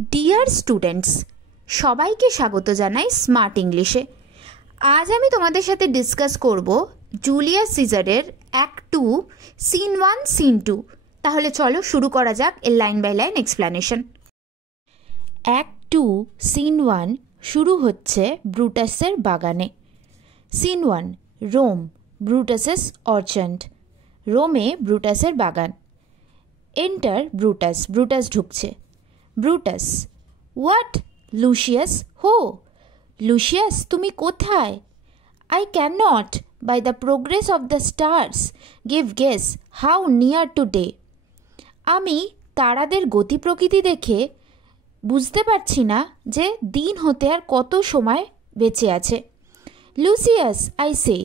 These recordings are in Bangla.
ডিয়ার স্টুডেন্টস, সবাইকে স্বাগত জানাই স্মার্ট ইংলিশে। আজ আমি তোমাদের সাথে ডিসকাস করব জুলিয়াস সিজারের অ্যাক্ট 2 সিন 1 সিন 2। তাহলে চলো শুরু করা যাক এর line by line explanation. Act 2 scene 1 শুরু হচ্ছে ব্রুটাসের বাগানে। Scene 1 Rome, Brutus's orchard. রোমে ব্রুটাসের বাগান। এন্টার ব্রুটাস, ব্রুটাস ঢুকছে। Brutus, what? Lucius, ho Lucius, তুমি কোথায়? I cannot, by the progress of the stars, give guess how near today. আমি তারাদের গতি প্রকৃতি দেখে বুঝতে পারছি না যে দিন হতে আর কত সময় বেঁচে আছে। লুসিয়াস, আই সে,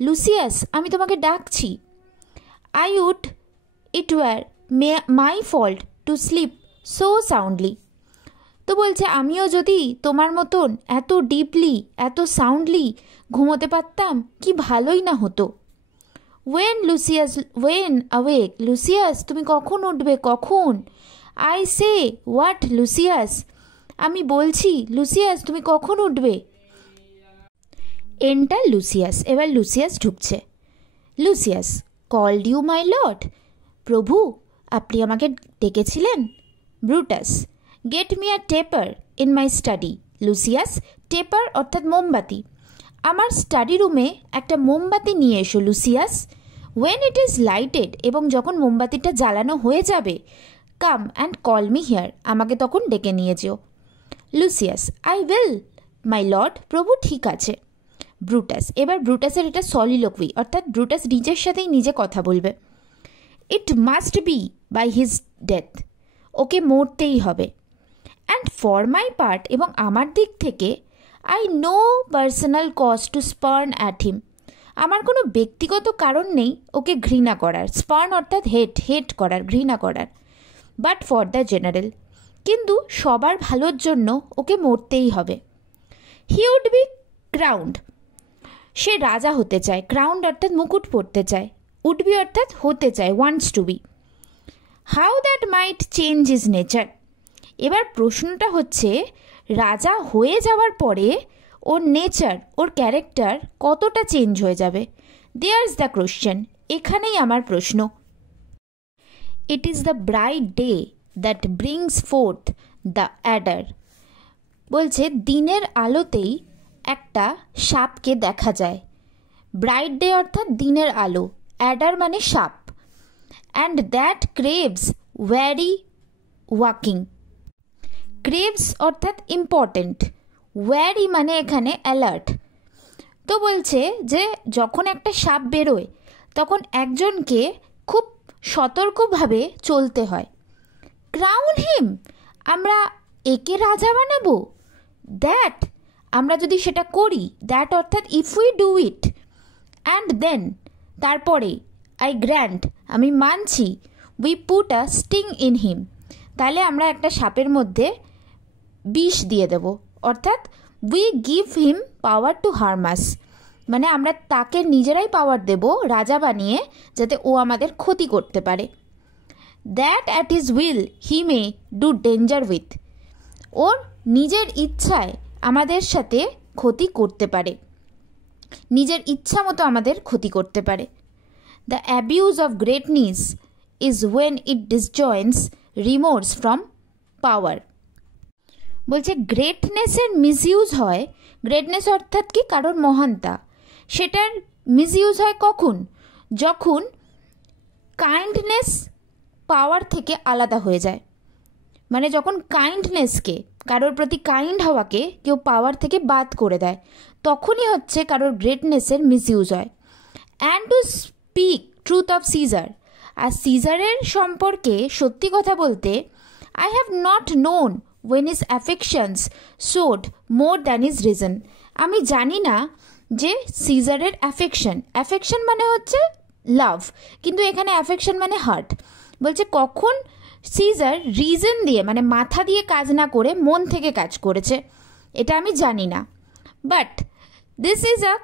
লুসিয়াস, আমি তোমাকে ডাকছি। I would it were my fault to sleep so soundly. তো বলছে আমিও যদি তোমার মতন এত ডিপলি, এত সাউন্ডলি ঘুমোতে পারতাম কি ভালোই না হতো। When Lucius, when awake, Lucius, তুমি কখন উঠবে, কখন? আই সে, হোয়াট লুসিয়াস, আমি বলছি লুসিয়াস, তুমি কখন উঠবে? এন্টার লুসিয়াস, এবার লুসিয়াস ঢুকছে। Lucius, called you my lord, প্রভু আপনি আমাকে ডেকেছিলেন। Brutus, get me a taper in my study. Lucius, taper অর্থাৎ মোমবাতি, আমার স্টাডি রুমে একটা মোমবাতি নিয়ে এসো Lucius. When it is lighted, এবং যখন মোমবাতিটা জ্বালানো হয়ে যাবে, come and call me here, আমাকে তখন ডেকে নিয়ে যেও। Lucius, I will my lord, প্রভু ঠিক আছে। ব্রুটাস, এবার ব্রুটাসের এটা সলিলোকুই, অর্থাৎ ব্রুটাস নিজের সাথেই নিজে কথা বলবে। It must be by his death, ওকে মরতেই হবে। অ্যান্ড ফর মাই পার্ট, এবং আমার দিক থেকে, I know personal cause to spurn at him, আমার কোনো ব্যক্তিগত কারণ নেই ওকে ঘৃণা করার। স্পার্ন অর্থাৎ হেট করার, ঘৃণা করার। বাট ফর দ্য জেনারেল, কিন্তু সবার ভালোর জন্য ওকে মরতেই হবে। হি উড বি ক্রাউন্ড, সে রাজা হতে চায়। ক্রাউন্ড অর্থাৎ মুকুট পরতে চায়। উড বি অর্থাৎ হতে চায়, wants to be. How that might change his nature, এবার প্রশ্নটা হচ্ছে রাজা হয়ে যাওয়ার পরে ওর নেচার, ওর ক্যারেক্টার কতটা চেঞ্জ হয়ে যাবে। দেয়ার্স দ্য কোয়েশ্চেন, এখানেই আমার প্রশ্ন। It is the bright day that brings forth the adder, বলছে দিনের আলোতেই একটা সাপকে দেখা যায়। ব্রাইট ডে অর্থাৎ দিনের আলো, অ্যাডার মানে সাপ। And that craves worry walking, craves অর্থাৎ ইম্পর্টেন্ট, ওয়ারি মানে এখানে অ্যালার্ট। তো বলছে যে যখন একটা সাপ বেরোয় তখন একজনকে খুব সতর্কভাবে চলতে হয়। ক্রাউন হিম, আমরা একে রাজা বানাবো। দ্যাট, আমরা যদি সেটা করি, দ্যাট অর্থাৎ if we do it. And then, তারপরে, আই গ্র্যান্ট, আমি মানছি, we put a sting in him, তাহলে আমরা একটা সাপের মধ্যে বিষ দিয়ে দেব, অর্থাৎ we give him power to harm us, মানে আমরা তাকে নিজেরাই পাওয়ার দেব রাজা বানিয়ে, যাতে ও আমাদের ক্ষতি করতে পারে। That at his will he may do danger with, ওর নিজের ইচ্ছায় আমাদের সাথে ক্ষতি করতে পারে, নিজের ইচ্ছা মতো আমাদের ক্ষতি করতে পারে। The abuse of greatness is when it disjoints remorse from power, বলছে গ্রেটনেসের মিসইউজ হয়, গ্রেটনেস অর্থাৎ কি কারোর মহানতা, সেটার মিসইউজ হয় কখন? যখন কাইন্ডনেস পাওয়ার থেকে আলাদা হয়ে যায়, মানে যখন কাইন্ডনেসকে, কারোর প্রতি কাইন্ড হওয়াকে কেউ পাওয়ার থেকে বাদ করে দেয়, তখনই হচ্ছে কারোর গ্রেটনেসের মিসইউজ হয়। And to speak truth of Caesar, আর সিজারের সম্পর্কে সত্যি কথা বলতে, I have not known when his affections showed more than his reason, আমি জানি না যে সিজারের অ্যাফেকশন মানে হচ্ছে লাভ, কিন্তু এখানে অ্যাফেকশন মানে হার্ট। বলছে কখন সিজার রিজন দিয়ে, মানে মাথা দিয়ে কাজ না করে মন থেকে কাজ করেছে, এটা আমি জানি না। But this is a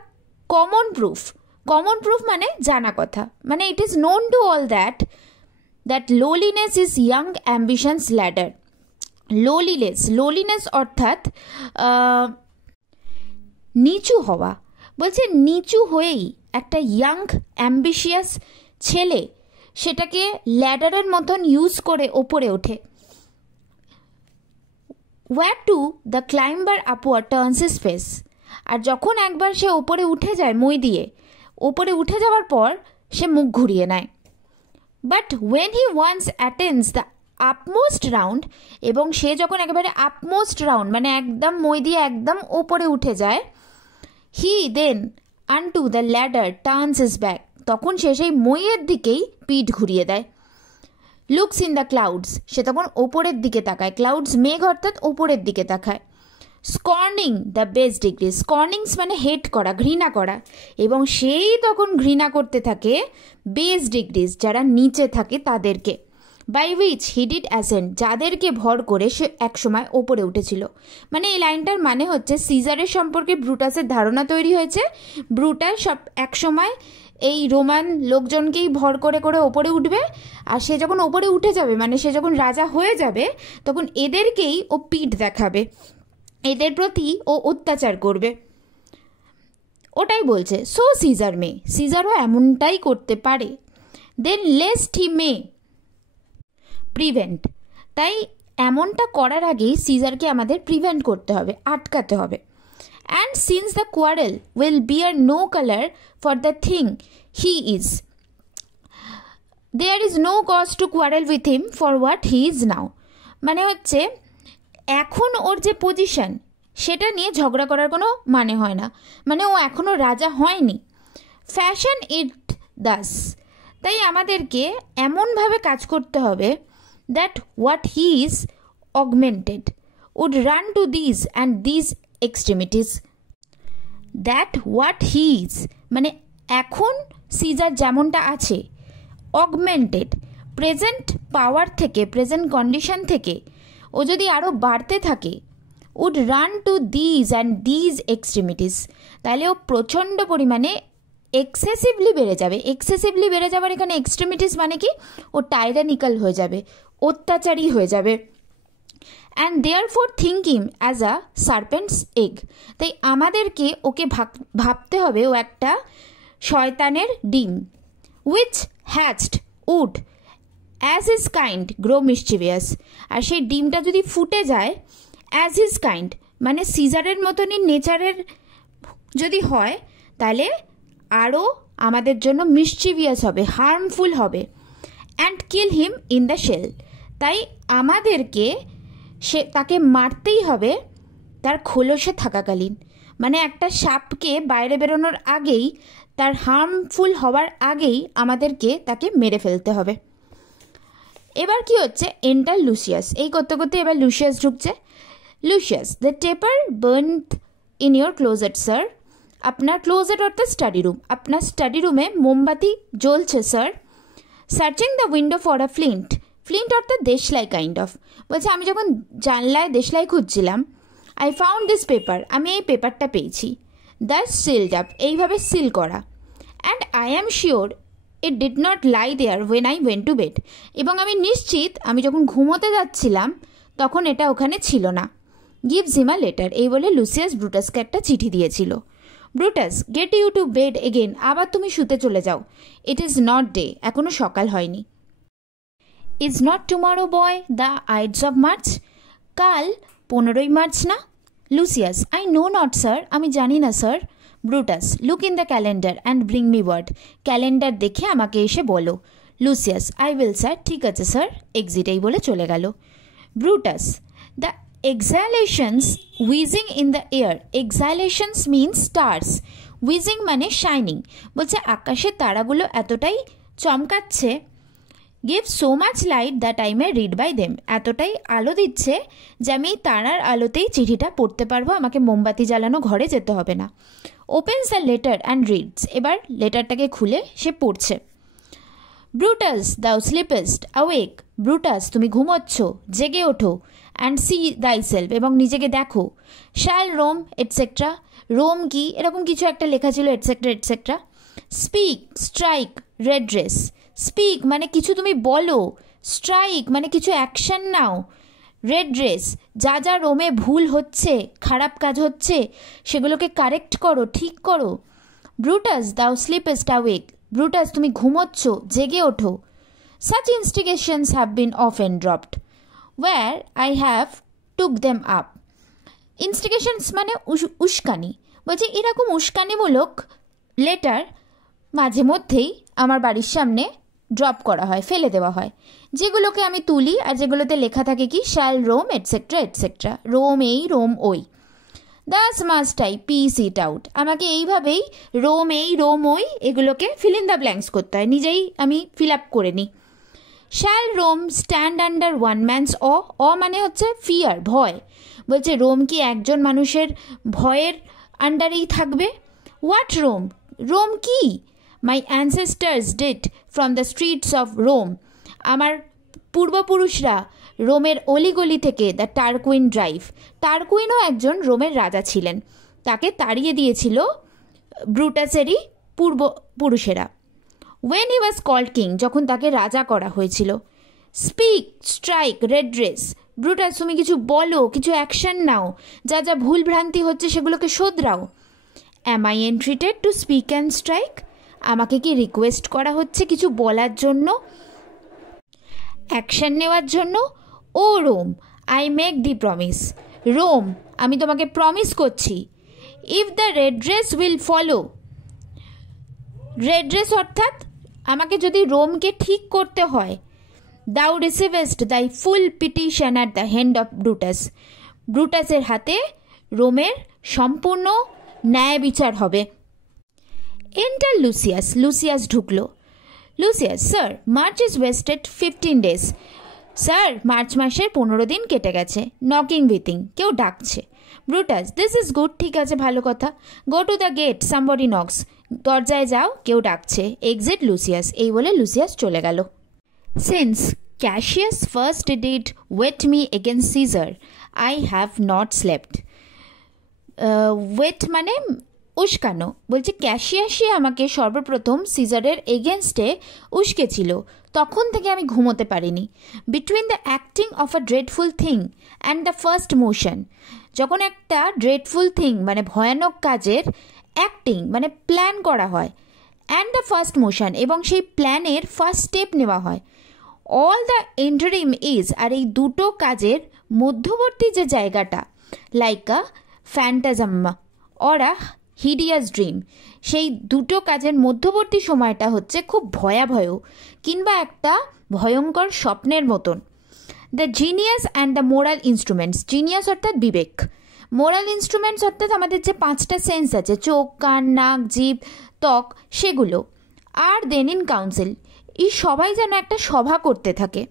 common proof, common proof মানে জানা কথা, মানে it is known to all that lowliness is young ambition's ladder, লোলিনেস অর্থাৎ নিচু হওয়া। বলছে নিচু হয়েই একটা ইয়াং অ্যাম্বিশিয়াস ছেলে সেটাকে ল্যাডারের মতন ইউজ করে ওপরে ওঠে। Where to the climber upward turns his face. আর যখন একবার সে ওপরে উঠে যায় মই দিয়ে, ওপরে উঠে যাওয়ার পর সে মুখ ঘুরিয়ে নেয়। But when he once attends the upmost round, এবং সে যখন একেবারে আপমোস্ট রাউন্ড মানে একদম মই দিয়ে একদম ওপরে উঠে যায়, he then unto the ladder turns his back, তখন সে সেই মইয়ের দিকেই পিঠ ঘুরিয়ে দেয়। লুকস ইন দ্য ক্লাউডস, সে তখন ওপরের দিকে তাকায়। ক্লাউডস মেঘ অর্থাৎ ওপরের দিকে তাকায়। স্কর্নিং দ্য বেস ডিগ্রিজ, স্কর্নিংস মানে হেট করা, ঘৃণা করা, এবং সেই তখন ঘৃণা করতে থাকে বেস ডিগ্রিজ যারা নিচে থাকে তাদেরকে। By which he did ascend, যাদেরকে ভর করে সে একসময় ওপরে উঠেছিল। মানে এই লাইনটার মানে হচ্ছে সিজারের সম্পর্কে ব্রুটাসের ধারণা তৈরি হয়েছে। ব্রুটাস একসময় এই রোমান লোকজনকেই ভর করে করে ওপরে উঠবে, আর সে যখন ওপরে উঠে যাবে মানে সে যখন রাজা হয়ে যাবে তখন এদেরকেই ও পিঠ দেখাবে, এদের প্রতি ও অত্যাচার করবে। ওটাই বলছে। সো সিজার মে, সিজারও এমনটাই করতে পারে। দেন লেস্ট হি মে প্রিভেন্ট, তাই এমনটা করার আগেই সিজারকে আমাদের প্রিভেন্ট করতে হবে, আটকাতে হবে। And since the quarrel will bear no color for the thing he is, there is no cause to quarrel with him for what he is now. মানে হচ্ছে এখন ওর যে পজিশন সেটা নিয়ে ঝগড়া করার কোনো মানে হয় না, মানে ও এখনও রাজা হয়নি। ফ্যাশন ইট দাস, তাই আমাদেরকে এমনভাবে কাজ করতে হবে that what he is augmented would run to this and this extremities. That what he is মানে এখন সিজার যেমনটা আছে, অগমেন্টেড প্রেজেন্ট পাওয়ার থেকে, প্রেজেন্ট কন্ডিশন থেকে ও যদি আরও বাড়তে থাকে, would run to these and these extremities, তাহলে ও প্রচণ্ড পরিমাণে এক্সেসিভলি বেড়ে যাবে। এক্সেসিভলি বেড়ে যাবার এখানে এক্সট্রিমিটিস মানে কি, ও টাইরানিক্যাল হয়ে যাবে, অত্যাচারী হয়ে যাবে। And therefore think him as a serpent's egg, তাই আমাদেরকে ওকে ভাবতে হবে ও একটা শয়তানের ডিম। Which hatched would as his kind grow mischievous, আর সেই ডিমটা যদি ফুটে যায়, অ্যাজ হিজ কাইন্ড মানে সিজারের মতনই নেচারের যদি হয়, তাহলে আরও আমাদের জন্য মিসচিভিয়াস হবে, হার্মফুল হবে। And kill him in the shell, তাই আমাদেরকে তাকে মারতেই হবে তার খোলসে থাকাকালীন। মানে একটা সাপকে বাইরে বেরোনোর আগেই, তার হার্মফুল হওয়ার আগেই আমাদেরকে তাকে মেরে ফেলতে হবে। এবার কি হচ্ছে, এন্টার লুসিয়াস। এই করতে করতে এবার লুসিয়াস ঢুকছে। Lucius, the taper burned in your closet sir, আপনার ক্লোজেট অর্থাৎ স্টাডি রুম, আপনার স্টাডি রুমে মোমবাতি জ্বলছে sir. Searching the window for a Flint, Flint অর্থাৎ দেশলাই কাইন্ড অফ। বলছে আমি যখন জানলায় দেশলাই খুঁজছিলাম, আই ফাউন্ড দিস পেপার, আমি এই পেপারটা পেয়েছি। দ্যাট সিলড আপ, এইভাবে সিল করা। And I am sure it did not lie there when I went to bed, এবং আমি নিশ্চিত আমি যখন ঘুমোতে যাচ্ছিলাম তখন এটা ওখানে ছিল না। গিভস হিম আ লেটার, এই বলে লুসিয়াস ব্রুটাসকে একটা চিঠি দিয়েছিল। Brutus, get you to bed again, আবার তুমি শুতে চলে যাও। ইট ইজ নট ডে, এখনো সকাল হয়নি। Is not tomorrow boy the ides of March, কাল 15ই মার্চ না? Lucius, I know not sir, আমি জানি না sir. Brutus, look in the calendar and bring me word, calendar দেখে আমাকে এসে বলো। লুসিয়াস, আই উইল স্যার, ঠিক আছে স্যার। এক্সিট, এই বলে চলে গেল। Brutus, the exhalations whizzing in the air, exhalations means stars, whizzing মানে শাইনিং। বলছে আকাশের তারাগুলো এতটাই চমকাচ্ছে, give so much light that I may read by them, এতটাই আলো দিচ্ছে যে আমি তারার আলোতেই চিঠিটা পড়তে পারবো, আমাকে মোমবাতি জ্বালানো ঘরে যেতে হবে না। opens the letter and reads, এবার লেটারটাকে খুলে সে পড়ছে। Brutus, thou sleepest, awake, Brutus তুমি ঘুমোচ্ছ, জেগে ওঠো। অ্যান্ড সি দাইসেলফ, এবং নিজেকে দেখো। শ্যাল রোম এটসেট্রা, রোম কি এরকম কিছু একটা লেখা ছিল, et cetera et cetera. Speak, strike, redress, speak মানে কিছু তুমি বলো, স্ট্রাইক মানে কিছু অ্যাকশন নাও, রেড রেস, যা যা রোমে ভুল হচ্ছে, খারাপ কাজ হচ্ছে, সেগুলোকে কারেক্ট করো, ঠিক করো। ব্রুটাস, দাও স্লিপেস্ট অ্যাওয়েক, ব্রুটাস তুমি ঘুমোচ্ছ, জেগে ওঠো। Such instigations have been often dropped, where I have took them up. Instigations মানে উস্কানি, বলছে এরকম উস্কানিমূলক লেটার মাঝে মধ্যেই আমার বাড়ির সামনে ড্রপ করা হয়, ফেলে দেওয়া হয়, যেগুলোকে আমি তুলি আর যেগুলোতে লেখা থাকে কি shall Rome etcetera etcetera, Rome এই রোম ওই। Thus must I piece it out, আমাকে এইভাবেই রোম এই রোম ওই এগুলোকে ফিল ইন দ্য ব্ল্যাঙ্কস করতে হয়, নিজেই আমি ফিল আপ করে নিই। Shall Rome stand under one man's awe মানে হচ্ছে ফিয়ার, ভয়, বলছে রোম কি একজন মানুষের ভয়ের আন্ডারেই থাকবে? হোয়াট রোম, রোম কি? My ancestors did from the streets of Rome, আমার পূর্বপুরুষরা রোমের অলিগলি থেকে দ্য টার্কুইন ড্রাইভ, টার্কুইনও একজন রোমের রাজা ছিলেন, তাকে তাড়িয়ে দিয়েছিল ব্রুটাসেরই পূর্বপুরুষেরা। When he was called king, যখন তাকে রাজা করা হয়েছিল। Speak, strike, redress, Brutus তুমি কিছু বলো, কিছু অ্যাকশন নাও, যা যা ভুল ভ্রান্তি হচ্ছে সেগুলোকে শোধরাও। Am I entreated to speak and strike, আমাকে কি রিকোয়েস্ট করা হচ্ছে কিছু বলার জন্য, অ্যাকশন নেওয়ার জন্য? O Rome, I make the promise, Rome আমি তোমাকে প্রমিস করছি। If the redress will follow, redress অর্থাৎ আমাকে যদি রোমকে ঠিক করতে হয়, thou receivest thy full petition at the hand of Brutus, ব্রুটাসের হাতে রোমের সম্পূর্ণ ন্যায় বিচার হবে। এন্টার লুসিয়াস, লুসিয়াস ঢুকলো। Lucius, sir March is wasted 15 days, sir March মাসের 15 দিন কেটে গেছে। নকিং উইথিং, কেউ ডাকছে। ব্রুটাস, দিস ইজ গুড, ঠিক আছে ভালো কথা। Go to the gate, somebody knocks, দরজায় যাও, কেউ ডাকছে। এক্সিট লুসিয়াস, এই বলে লুসিয়াস চলে গেল। Since Cassius first did whet me against Caesar, I have not slept. Whet মানে উস্কানো, বলছে ক্যাশিয়াসই আমাকে সর্বপ্রথম সিজারের এগেনস্টে উস্কেছিল, তখন থেকে আমি ঘুমোতে পারিনি। Between the acting of a dreadful thing and the first motion, যখন একটা ড্রেডফুল থিং মানে ভয়ানক কাজের অ্যাক্টিং মানে প্ল্যান করা হয়, অ্যান্ড দ্য ফার্স্ট মোশন এবং সেই প্ল্যানের ফার্স্ট স্টেপ নেওয়া হয়, অল দ্য ইন্টারিম ইজ, আর এই দুটো কাজের মধ্যবর্তী যে জায়গাটা, like a phantasm or a hideous dream, সেই দুটো কাজের মধ্যবর্তী সময়টা হচ্ছে খুব ভয়াবহ কিংবা একটা ভয়ঙ্কর স্বপ্নের মতন। The genius and the moral instruments, genius অর্থাৎ বিবেক, মোরাল ইনস্ট্রুমেন্টস অর্থাৎ আমাদের যে 5টা সেন্স আছে, চোখ, কান, নাক, জিভ, ত্বক, সেগুলো। আর দেন ইন কাউন্সিল, এই সবাই যেন একটা সভা করতে থাকে।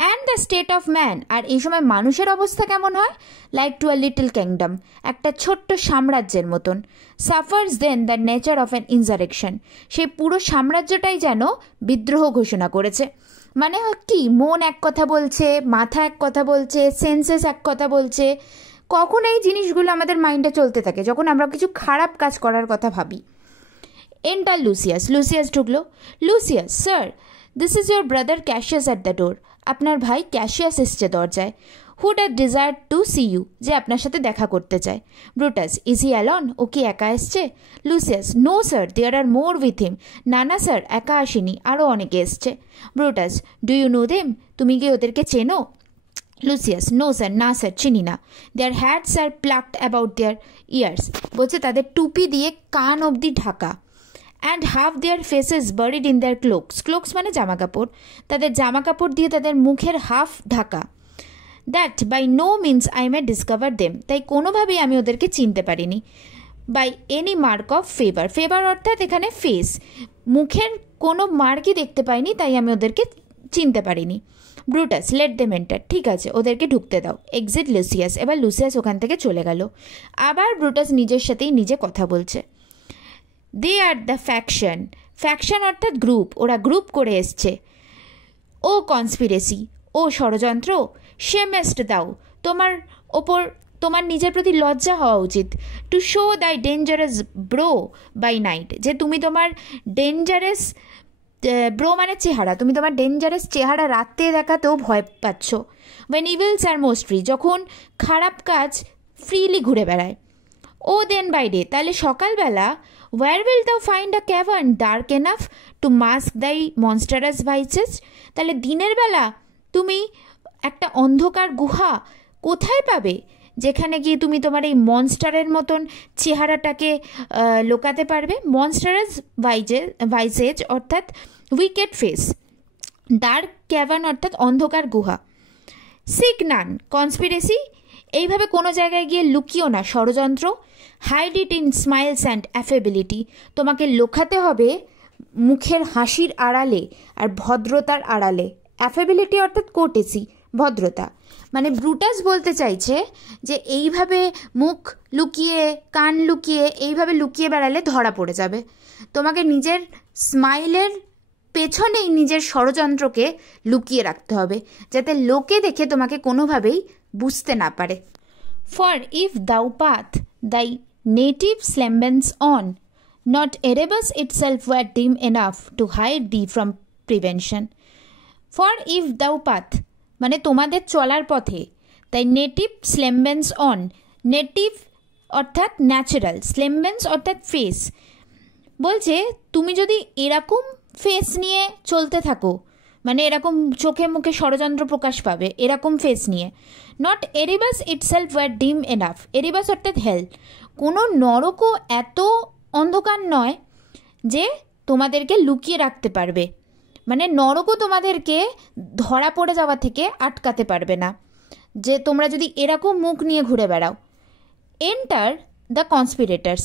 And the state of man, আর এই সময় মানুষের অবস্থা কেমন হয়? Like to a little kingdom, একটা ছোট্ট সাম্রাজ্যের মতন। Suffers then the nature of an insurrection, সেই পুরো সাম্রাজ্যটাই যেন বিদ্রোহ ঘোষণা করেছে। মানে কি, মন এক কথা বলছে, মাথা এক কথা বলছে, সেন্সেস এক কথা বলছে। কখন এই জিনিসগুলো আমাদের মাইন্ডে চলতে থাকে? যখন আমরা কিছু খারাপ কাজ করার কথা ভাবি। এন্টার লুসিয়াস, লুসিয়াস ঢুকলো। Lucius, sir this is your brother Cassius at the door, আপনার ভাই ক্যাশিয়াস এসছে দরজায়। Who'd are desire to see you, যে আপনার সাথে দেখা করতে চায়। ব্রুটাস, ইজ হি অ্যালন, ও কি একা এসছে? Lucius, no sir, there are more with him, না না স্যার একা আসেনি, আরও অনেকে এসছে। Brutus, do you know them, তুমি কি ওদেরকে চেনো? লুসিয়াস, নো স্যার, না স্যার চিনি না। Their hats are plucked about their ears, বলছে তাদের টুপি দিয়ে কান অবধি ঢাকা। And half their faces buried in their cloaks, cloaks মানে জামা কাপড়, তাদের জামা কাপড় দিয়ে তাদের মুখের হাফ ঢাকা। That by no means I may discover them, তাই কোনোভাবেই আমি ওদেরকে চিনতে পারিনি। By any mark of favour, favour অর্থাৎ এখানে ফেস, মুখের কোনো মার্কই দেখতে পাইনি, তাই আমি ওদেরকে চিনতে পারিনি। ব্রুটাস, লেট দেম এন্টার, ঠিক আছে ওদেরকে ঢুকতে দাও। এক্সিট লুসিয়াস, এবার লুসিয়াস ওখান থেকে চলে গেল। আবার ব্রুটাস নিজের সাথেই নিজে কথা বলছে। দে আর দ্য ফ্যাকশন, ফ্যাকশন অর্থাৎ গ্রুপ, ওরা গ্রুপ করে এসছে। ও কনস্পিরেসি, ও ষড়যন্ত্র। শেমেস্ট দাও, তোমার ওপর তোমার নিজের প্রতি লজ্জা হওয়া উচিত। টু শো দাই ডেঞ্জারাস ব্রো বাই নাইট, যে তুমি তোমার ডেঞ্জারাস ব্রো মানে চেহারা, তুমি তোমার ডেঞ্জারাস চেহারা রাত্রে দেখাতেও ভয় পাচ্ছ। when evils are most free, যখন খারাপ কাজ ফ্রিলি ঘুরে বেড়ায়। ও দেন বাই ডে, তাহলে সকালবেলা where will thou find a cavern dark enough to mask thy monstrous vices, তাহলে দিনের বেলা তুমি একটা অন্ধকার গুহা কোথায় পাবে যেখানে গিয়ে তুমি তোমার এই মনস্টারের মতন চেহারাটাকে লোকাতে পারবে। মনস্টারাস ভাইসেজ অর্থাৎ উইকেড ফেস, ডার্ক ক্যাভার্ন অর্থাৎ অন্ধকার গুহা। সিক নান কনস্পিরেসি, এইভাবে কোনো জায়গায় গিয়ে লুকিও না ষড়যন্ত্র। Hide it in smiles and affability, তোমাকে লোকাতে হবে মুখের হাসির আড়ালে আর ভদ্রতার আড়ালে। অ্যাফেবিলিটি অর্থাৎ কোর্টেসি, ভদ্রতা। মানে ব্রুটাস বলতে চাইছে যে এইভাবে মুখ লুকিয়ে কান লুকিয়ে এইভাবে লুকিয়ে বেড়ালে ধরা পড়ে যাবে। তোমাকে নিজের স্মাইলের পেছনেই নিজের ষড়যন্ত্রকে লুকিয়ে রাখতে হবে যাতে লোকে দেখে তোমাকে কোনোভাবেই বুঝতে না পারে। For if thou path thy native semblance on, not Erebus itself were dim enough to hide thee from prevention. For if thou path মানে তোমাদের চলার পথে, thy native semblance on, native অর্থাৎ ন্যাচারাল, স্ল্যাম্বেন্স অর্থাৎ ফেস। বলছে তুমি যদি এরকম ফেস নিয়ে চলতে থাকো, মানে এরকম চোখে মুখে ষড়যন্ত্র প্রকাশ পাবে এরকম ফেস নিয়ে। Not এরিবাস itself were dim enough, এরিবাস অর্থাৎ হেল, কোনো নরকও এত অন্ধকার নয় যে তোমাদেরকে লুকিয়ে রাখতে পারবে, মানে নরকও তোমাদেরকে ধরা পড়ে যাওয়া থেকে আটকাতে পারবে না যে তোমরা যদি এরকম মুখ নিয়ে ঘুরে বেড়াও। Enter the conspirators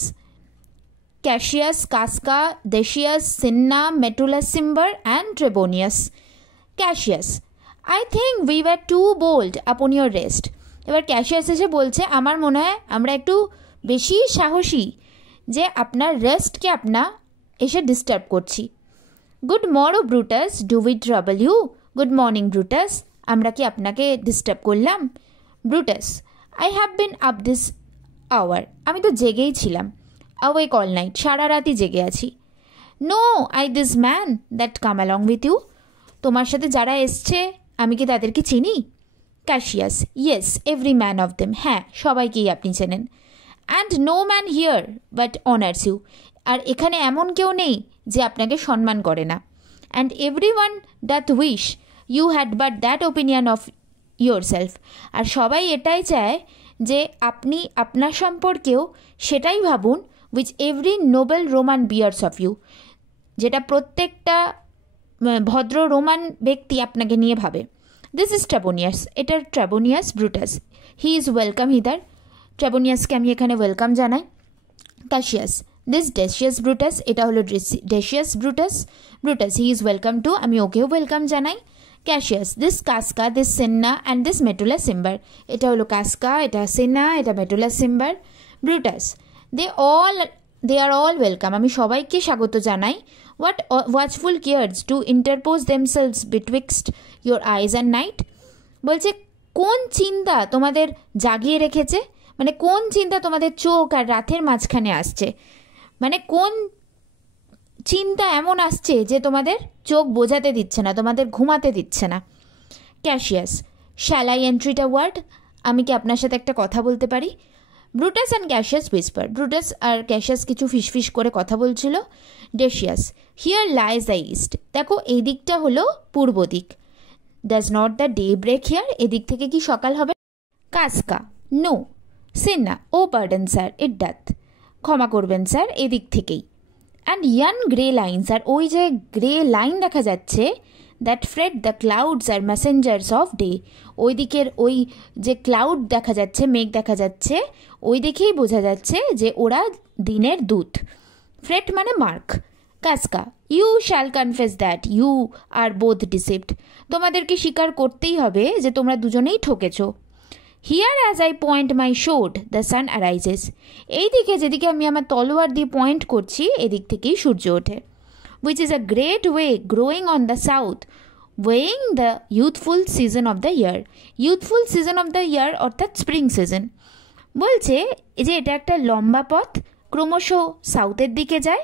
Cassius, Casca, Decius, Cinna, Metellus Cimber and Trebonius. Cassius, I think we were too bold upon your rest. এবার ক্যাশিয়াস এসে বলছে আমার মনে হয় আমরা একটু বেশি সাহসী যে আপনার রেস্টকে এসে ডিস্টার্ব করছি। Good morrow Brutus, do we trouble you? Good morning Brutus, আমরা কি আপনাকে ডিস্টার্ব করলাম? Brutus, I have been up this hour, আমি তো জেগেই ছিলাম। অ্যাওয়েক অল নাইট, সারা রাতই জেগে আছি। Know I this man that come along with you, তোমার সাথে যারা এসছে আমি কি তাদেরকে চিনি? Cassius, yes every man of them, হ্যাঁ সবাইকেই আপনি চেনেন। And no man here but honours you, আর এখানে এমন কেউ নেই যে আপনাকে সম্মান করে না। And every one doth wish you had but that opinion of your self সবাই এটাই চায় যে আপনি আপনার সম্পর্কেও সেটাই ভাবুন which every noble Roman bears of you, যেটা প্রত্যেকটা ভদ্র রোমান ব্যক্তি আপনাকে নিয়ে ভাবে। দিস ইজ ট্রেবোনিয়াস, এটা ট্রেবোনিয়াস ব্রুটাস, হি ইজ ওয়েলকাম হিদার, ট্রেবোনিয়াসকে আমি এখানে ওয়েলকাম জানাই। ক্যাশিয়াস, দিস ডেসিয়াস ব্রুটাস, এটা হলো Decius Brutus, Brutus he is welcome too, আমি ওকেও ওয়েলকাম জানাই। Cassius, this Casca, this Cinna and this Metellus Cimber, এটা হলো কাসকা, এটা সিন্না, এটা Metellus Cimber. Brutus, they are all welcome, আমি সবাইকে স্বাগত জানাই। What watchful cares to interpose themselves betwixt your eyes and night, বলছে কোন চিন্তা তোমাদের জাগিয়ে রেখেছে, মানে কোন চিন্তা তোমাদের চোখ আর রাতের মাঝখানে আসছে, মানে কোন চিন্তা এমন আসছে যে তোমাদের চোখ বোঝাতে দিচ্ছে না, তোমাদের ঘুমাতে দিচ্ছে না। Cassius, shall I entreat a word, আমি কি আপনার সাথে একটা কথা বলতে পারি? Brutus and Cassius whisper, Brutus আর ক্যাশিয়াস কিছু ফিসফিস করে কথা বলছিল। Decius, here lies the east, দেখো এই দিকটা হলো পূর্ব দিক। Does not the day break here, এদিক থেকে কি সকাল হবে? Casca, no. Cinna, O pardon sir, it doth, ক্ষমা করবেন স্যার, এদিক থেকেই। অ্যান্ড ইয়ান গ্রে লাইন্স, আর ওই যে গ্রে লাইন দেখা যাচ্ছে, that fret the clouds are messengers of day, ওই দিকের ওই যে ক্লাউড দেখা যাচ্ছে, মেঘ দেখা যাচ্ছে, ওই দেখেই বোঝা যাচ্ছে যে ওরা দিনের দূত। ফ্রেড মানে mark. Casca, you shall confess that you are both deceived, তোমাদেরকে স্বীকার করতেই হবে যে তোমরা দুজনেই ঠকেছো। Here as I point my sword the sun arises, এই দিকে যেদিকে আমি আমার তলোয়ার দিয়ে পয়েন্ট করছি এদিক থেকেই সূর্য ওঠে। Which is a great way growing on the south weighing the youthful season of the year, youthful season of the year অর্থাৎ স্প্রিং সিজন। বলছে যে এটা একটা লম্বা পথ ক্রমশ সাউথের দিকে যায়,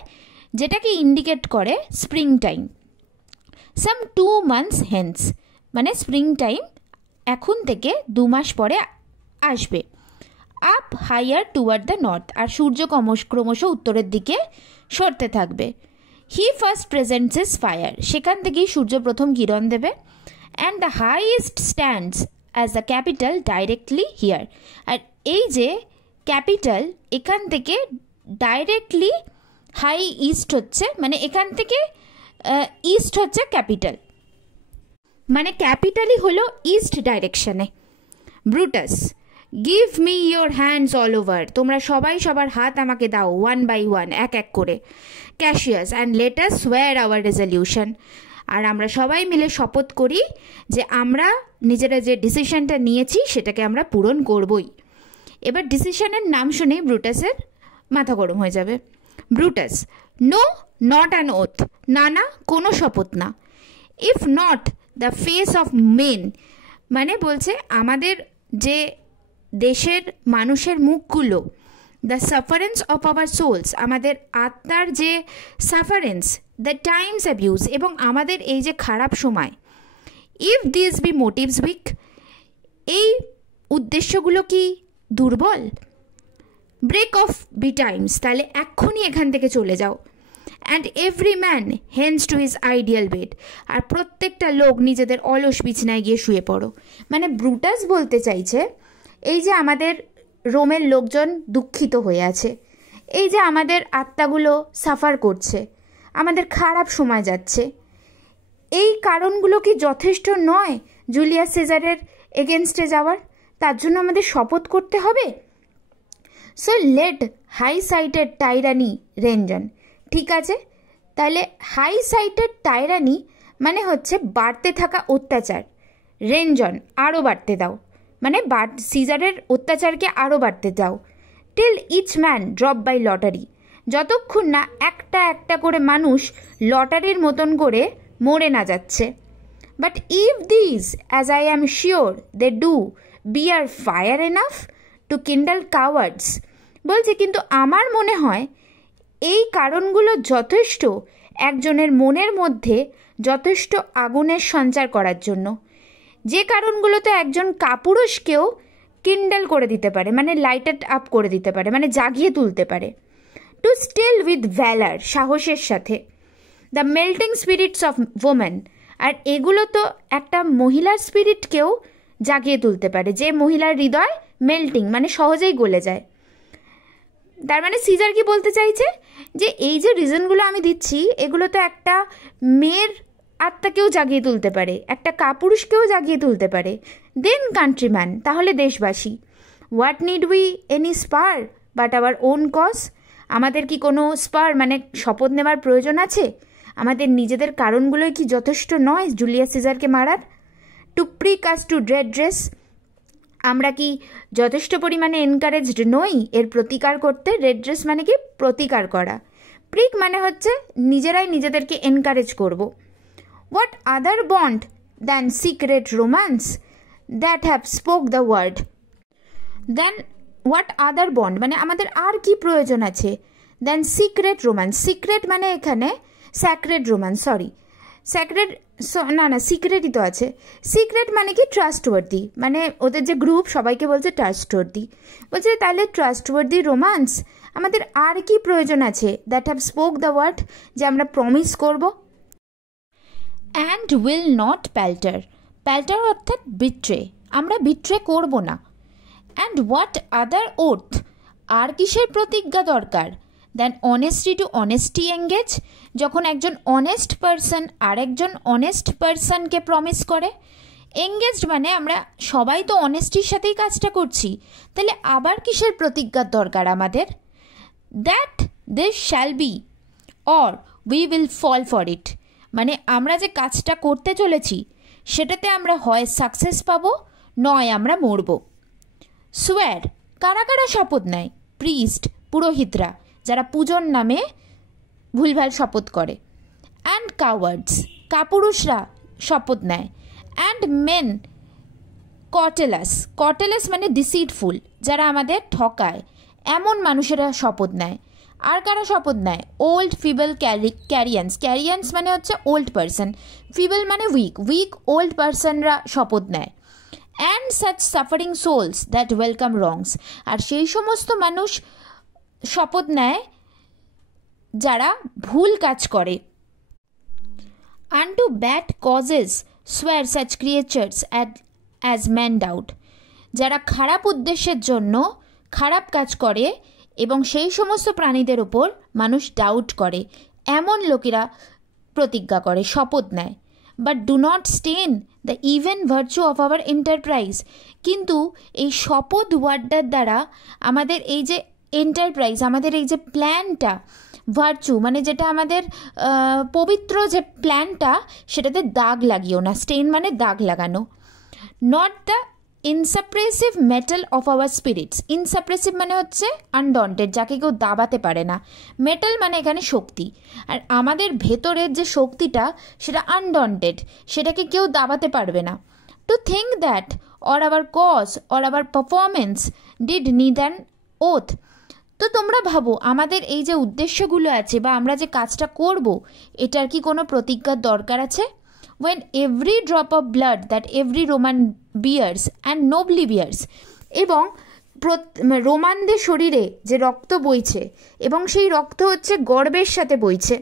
যেটাকে ইন্ডিকেট করে spring time. Some 2 months hence, মানে স্প্রিং টাইম এখন থেকে 2 মাস পরে আসবে। Up higher toward the north, আর সূর্য ক্রমশ উত্তরের দিকে সরতে থাকবে। He first presents his fire, সেখান থেকেই সূর্য প্রথম কিরণ দেবে। And the highest stands as the Capitol directly here, আর এই যে ক্যাপিটাল এখান থেকে ডাইরেক্টলি হাই ইস্ট হচ্ছে, মানে এখান থেকে ইস্ট হচ্ছে ক্যাপিটাল, মানে ক্যাপিটালই হলো ইস্ট ডাইরেকশনে। Brutus, give me your hands all over, তোমরা সবাই সবার হাত আমাকে দাও, 1 by 1, এক এক করে। ক্যাশিয়াস, অ্যান্ড লেট আস সোয়ার আওয়ার রেজলিউশন, আর আমরা সবাই মিলে শপথ করি যে আমরা নিজেরা যে ডিসিশনটা নিয়েছি সেটাকে আমরা পূরণ করবই। এবার ডিসিশনের নাম শুনেই ব্রুটাসের মাথা গরম হয়ে যাবে। Brutus, no, not an oath, না না, কোনো শপথ না। If not the face of men, মানে বলছে আমাদের যে দেশের মানুষের মুখগুলো, the sufferance of our souls, আমাদের আত্মার যে সাফারেন্স, দ্য টাইমস অ্যাবিউজ, এবং আমাদের এই যে খারাপ সময়। If this be motives weak, এই উদ্দেশ্যগুলো কি দুর্বল, ব্রেক অফ বি টাইমস, তাহলে এক্ষুনি এখান থেকে চলে যাও। And every man hence to his ideal bed, আর প্রত্যেকটা লোক নিজেদের অলস বিছনায় গিয়ে শুয়ে পড়ো। মানে ব্রুটাস বলতে চাইছে এই যে আমাদের রোমের লোকজন দুঃখিত হয়ে আছে, এই যে আমাদের আত্মাগুলো সাফার করছে, আমাদের খারাপ সময় যাচ্ছে, এই কারণগুলো কি যথেষ্ট নয় জুলিয়াস সিজারের এগেনস্টে যাওয়ার? তার জন্য আমাদের শপথ করতে হবে। সো লেট হাই সাইটেড টাইরানি রেঞ্জন, ঠিক আছে, তাহলে হাই সাইটেড টাইরানি মানে হচ্ছে বাড়তে থাকা অত্যাচার, রেঞ্জন আরও বাড়তে দাও, মানে সিজারের অত্যাচারকে আরও বাড়তে দাও। Till each man drop by lottery, যতক্ষণ না একটা একটা করে মানুষ লটারির মতন করে মরে না যাচ্ছে। But if this, as I am sure they do, bear fire enough to kindle cowards, বলছে কিন্তু আমার মনে হয় এই কারণগুলো যথেষ্ট একজনের মনের মধ্যে যথেষ্ট আগুনের সঞ্চার করার জন্য, যে কারণগুলো তো একজন কাপুরুষকেও কিন্ডাল করে দিতে পারে, মানে লাইটেড আপ করে দিতে পারে, মানে জাগিয়ে তুলতে পারে। টু স্টিল উইথ ভ্যালার, সাহসের সাথে। The melting spirits of women, আর এগুলো তো একটা মহিলার স্পিরিটকেও জাগিয়ে তুলতে পারে, যে মহিলার হৃদয় মেল্টিং মানে সহজেই গলে যায়। তার মানে সিজার কি বলতে চাইছে যে এই যে রিজনগুলো আমি দিচ্ছি এগুলো তো একটা মেয়ের আত্মাকেও জাগিয়ে তুলতে পারে, একটা কাপুরুষকেও জাগিয়ে তুলতে পারে। দেন কান্ট্রিম্যান, তাহলে দেশবাসী, what need we any spur but our own cause, আমাদের কি কোনো স্পার মানে শপথ নেওয়ার প্রয়োজন আছে? আমাদের নিজেদের কারণগুলোই কি যথেষ্ট নয় জুলিয়াস সিজারকে মারার? To prick us to dread dress, আমরা কি যথেষ্ট পরিমাণে এনকারেজড নই এর প্রতিকার করতে? রেড ড্রেস মানে কি প্রতিকার করা, প্রিক মানে হচ্ছে নিজেরাই নিজেদেরকে এনকারেজ করব। What other bond than secret Romans that have spoke the word, then what other bond মানে আমাদের আর কি প্রয়োজন আছে, দেন সিক্রেট রোম্যান্স, সিক্রেট মানে এখানে স্যাক্রেড রোম্যান্স, সরি স্যাক্রেড না না সিক্রেটই তো আছে। সিক্রেট মানে কি ট্রাস্টওয়ার্দি, মানে ওদের যে গ্রুপ সবাইকে বলছে ট্রাস্টওয়ার্দি, বলছে তাহলে ট্রাস্টওয়ার্দি রোম্যান্স আমাদের আর কি প্রয়োজন আছে, that have spoke the word, যে আমরা প্রমিস করব। And will not palter, palter অর্থাৎ বিট্রে, আমরা বিট্রে করব না। অ্যান্ড হোয়াট আদার ওথ, আর কিসের প্রতিজ্ঞা দরকার, then honesty to honesty engaged, যখন একজন অনেস্ট পারসন আর একজন অনেস্ট পারসনকে প্রমিস করে। এঙ্গেজড মানে আমরা সবাই তো অনেস্টির সাথেই কাজটা করছি, তাহলে আবার কিসের প্রতিজ্ঞার দরকার আমাদের? That this shall be or we will fall for it, মানে আমরা যে কাজটা করতে চলেছি সেটাতে আমরা হয় সাকসেস পাবো নয় আমরা মরব। সোয়ার, কারা কারা শপথ নেয়? প্রিস্ট, পুরোহিতরা, যারা পূজন নামে ভুলভাল শপথ করে। অ্যান্ড কাওয়ার্ডস, কাপুরুষরা শপথ নেয়। অ্যান্ড মেন কটেলাস, কটেলাস মানে ডিসিটফুল, যারা আমাদের ঠকায়, এমন মানুষেরা শপথ নেয়। আর কারা শপথ নেয়? ওল্ড ফিবল ক্যারিয়ান্স, ক্যারিয়ান্স মানে হচ্ছে ওল্ড পারসন, ফিবল মানে উইক, উইক ওল্ড পারসনরা শপথ নেয়। And such suffering souls that welcome wrongs, আর সেই সমস্ত মানুষ শপথ নেয় যারা ভুল কাজ করে। unto bad causes swear such creatures as men doubt, যারা খারাপ উদ্দেশ্যের জন্য খারাপ কাজ করে এবং সেই সমস্ত প্রাণীদের ওপর মানুষ ডাউট করে, এমন লোকেরা প্রতিজ্ঞা করে, শপথ নেয়। But do not stain the even virtue of our enterprise, কিন্তু এই শপথ ওয়ার্ডটার দ্বারা আমাদের এই যে এন্টারপ্রাইজ, আমাদের এই যে প্ল্যানটা, ভার্চু মানে যেটা আমাদের পবিত্র যে প্ল্যানটা, সেটাতে দাগ লাগিও না। স্টেন মানে দাগ লাগানো। Not the insuppressive metal of our spirits, insuppressive মানে হচ্ছে আনডন্টেড, যাকে কেউ দাবাতে পারে না। মেটাল মানে এখানে শক্তি, আর আমাদের ভেতরের যে শক্তিটা সেটা আনডন্টেড, সেটাকে কেউ দাবাতে পারবে না। To think that or our cause or our performance did need an oath, তো তোমরা ভাবো আমাদের এই যে উদ্দেশ্যগুলো আছে বা আমরা যে কাজটা করব, এটার কি কোনো প্রতিজ্ঞার দরকার আছে? when every drop of blood that every Roman bears and nobly bears, এবং রোমানদের শরীরে যে রক্ত বইছে এবং সেই রক্ত হচ্ছে গর্বের সাথে বইছে,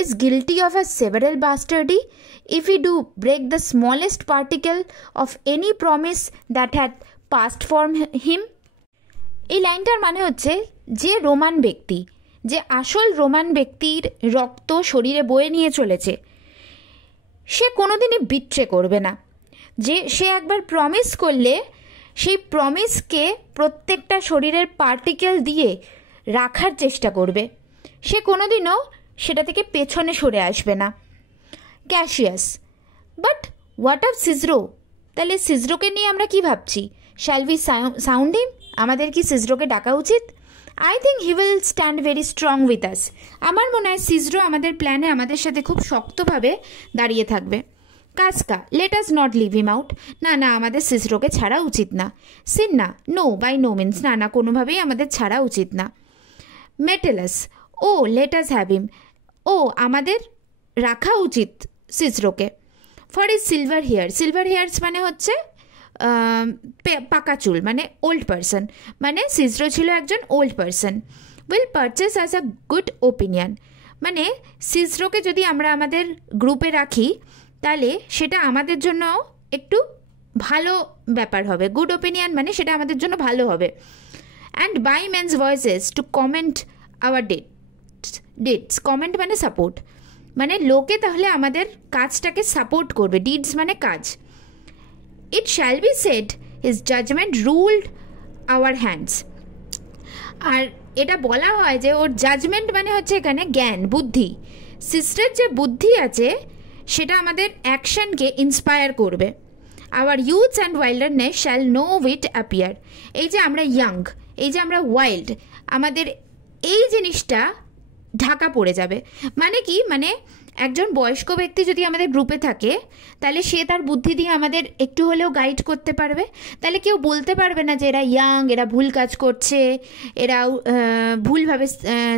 is guilty of a several bastardy if we do break the smallest particle of any promise that had passed from him. এই লাইনটার মানে হচ্ছে যে রোমান ব্যক্তি, যে আসল রোমান ব্যক্তির রক্ত শরীরে বয়ে নিয়ে চলেছে, সে কোনোদিনই বিট্রে করবে না। যে সে একবার প্রমিস করলে সেই প্রমিসকে প্রত্যেকটা শরীরের পার্টিকেল দিয়ে রাখার চেষ্টা করবে, সে কোনোদিনও সেটা থেকে পেছনে সরে আসবে না। ক্যাশিয়াস, বাট হোয়াট অফ সিজরো, তাহলে সিজরোকে নিয়ে আমরা কি ভাবছি? শ্যাল উই সাউন্ড হিম, আমাদের কি সিজরোকে ডাকা উচিত? I think he will stand very strong with us, আমার মনে হয় সিজরো আমাদের প্ল্যানে আমাদের সাথে খুব শক্তভাবে দাঁড়িয়ে থাকবে। Casca, let us not leave him out, না না আমাদের সিজরোকে ছাড়া উচিত না। Cinna, no by no means, না না কোনোভাবেই আমাদের ছাড়া উচিত না। মেটেলাস, ও লেট আস হ্যাভ হিম, ও আমাদের রাখা উচিত সিজরোকে। For his silver hair, silver hairs মানে হচ্ছে পাকা চুল, মানে ওল্ড পারসন, মানে সিজরো ছিল একজন old person. Will purchase as a good opinion, মানে সিজরোকে যদি আমরা আমাদের গ্রুপে রাখি তাহলে সেটা আমাদের জন্য একটু ভালো ব্যাপার হবে। গুড ওপিনিয়ন মানে সেটা আমাদের জন্য ভালো হবে। And by men's voices to comment our deeds, comment মানে সাপোর্ট, মানে লোকে তাহলে আমাদের কাজটাকে সাপোর্ট করবে। ডিডস মানে কাজ। It shall be said his judgment ruled our hands, আর এটা বলা হয় যে ওর জাজমেন্ট মানে হচ্ছে এখানে জ্ঞান, বুদ্ধি। সিস্টার যে বুদ্ধি আছে সেটা আমাদের অ্যাকশনকে ইন্সপায়ার করবে। Our youths and wildness shall no whit appear, এই যে আমরা ইয়াং, এই যে আমরা ওয়াইল্ড, আমাদের এই জিনিসটা ঢাকা পড়ে যাবে। মানে কি, মানে একজন বয়স্ক ব্যক্তি যদি আমাদের গ্রুপে থাকে তাহলে সে তার বুদ্ধি দিয়ে আমাদের একটু হলেও গাইড করতে পারবে। তাহলে কেউ বলতে পারবে না যে এরা ইয়াং, এরা ভুল কাজ করছে, এরা ভুলভাবে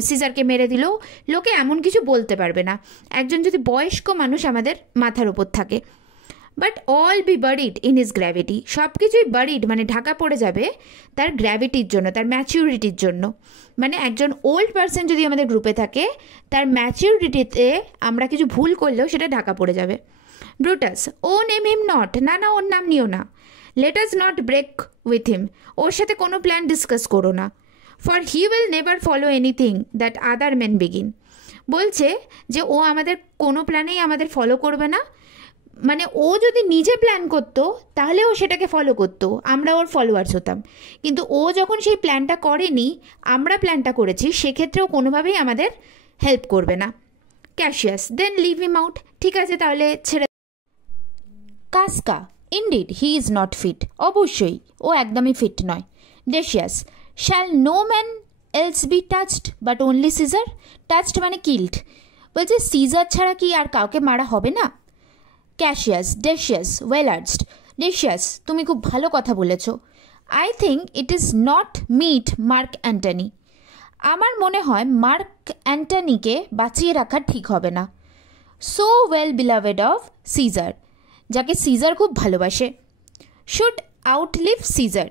সিজারকে মেরে দিল, লোকে এমন কিছু বলতে পারবে না একজন যদি বয়স্ক মানুষ আমাদের মাথার ওপর থাকে। But all be buried in his gravity, সব কিছুই বারিড মানে ঢাকা পড়ে যাবে তার গ্র্যাভিটির জন্য, তার ম্যাচিউরিটির জন্য। মানে একজন ওল্ড পারসন যদি আমাদের গ্রুপে থাকে তার ম্যাচিউরিটিতে আমরা কিছু ভুল করলেও সেটা ঢাকা পড়ে যাবে। Brutus, O name him not, না না ওর নাম নিও না। Let us not break with him, ওর সাথে কোনো প্ল্যান ডিসকাস করো না। For he will never follow anything that other men begin, বলছে যে ও আমাদের কোনো প্ল্যানেই আমাদের ফলো করবে না। মানে ও যদি নিজে প্ল্যান করতো তাহলে ও সেটাকে ফলো করতো, আমরা ওর ফলোয়ার্স হতাম। কিন্তু ও যখন সেই প্ল্যানটা করেনি, আমরা প্ল্যানটা করেছি, সেক্ষেত্রেও কোনোভাবেই আমাদের হেল্প করবে না। Cassius, then leave him out, ঠিক আছে তাহলে ছেড়ে। Casca, indeed he is not fit, অবশ্যই ও একদমই ফিট নয়। Decius, shall no man else be touched but only Caesar, touched মানে কিল্ড, বলছে সিজার ছাড়া কি আর কাউকে মারা হবে না? Cassius, Decius well urged, Decius তুমি খুব ভালো কথা বলেছ। I think it is not meet Mark Antony, আমার মনে হয় মার্ক অ্যান্টনিকে বাঁচিয়ে রাখা ঠিক হবে না। So well beloved of Caesar, যাকে সিজার খুব ভালোবাসে। Should outlive Caesar.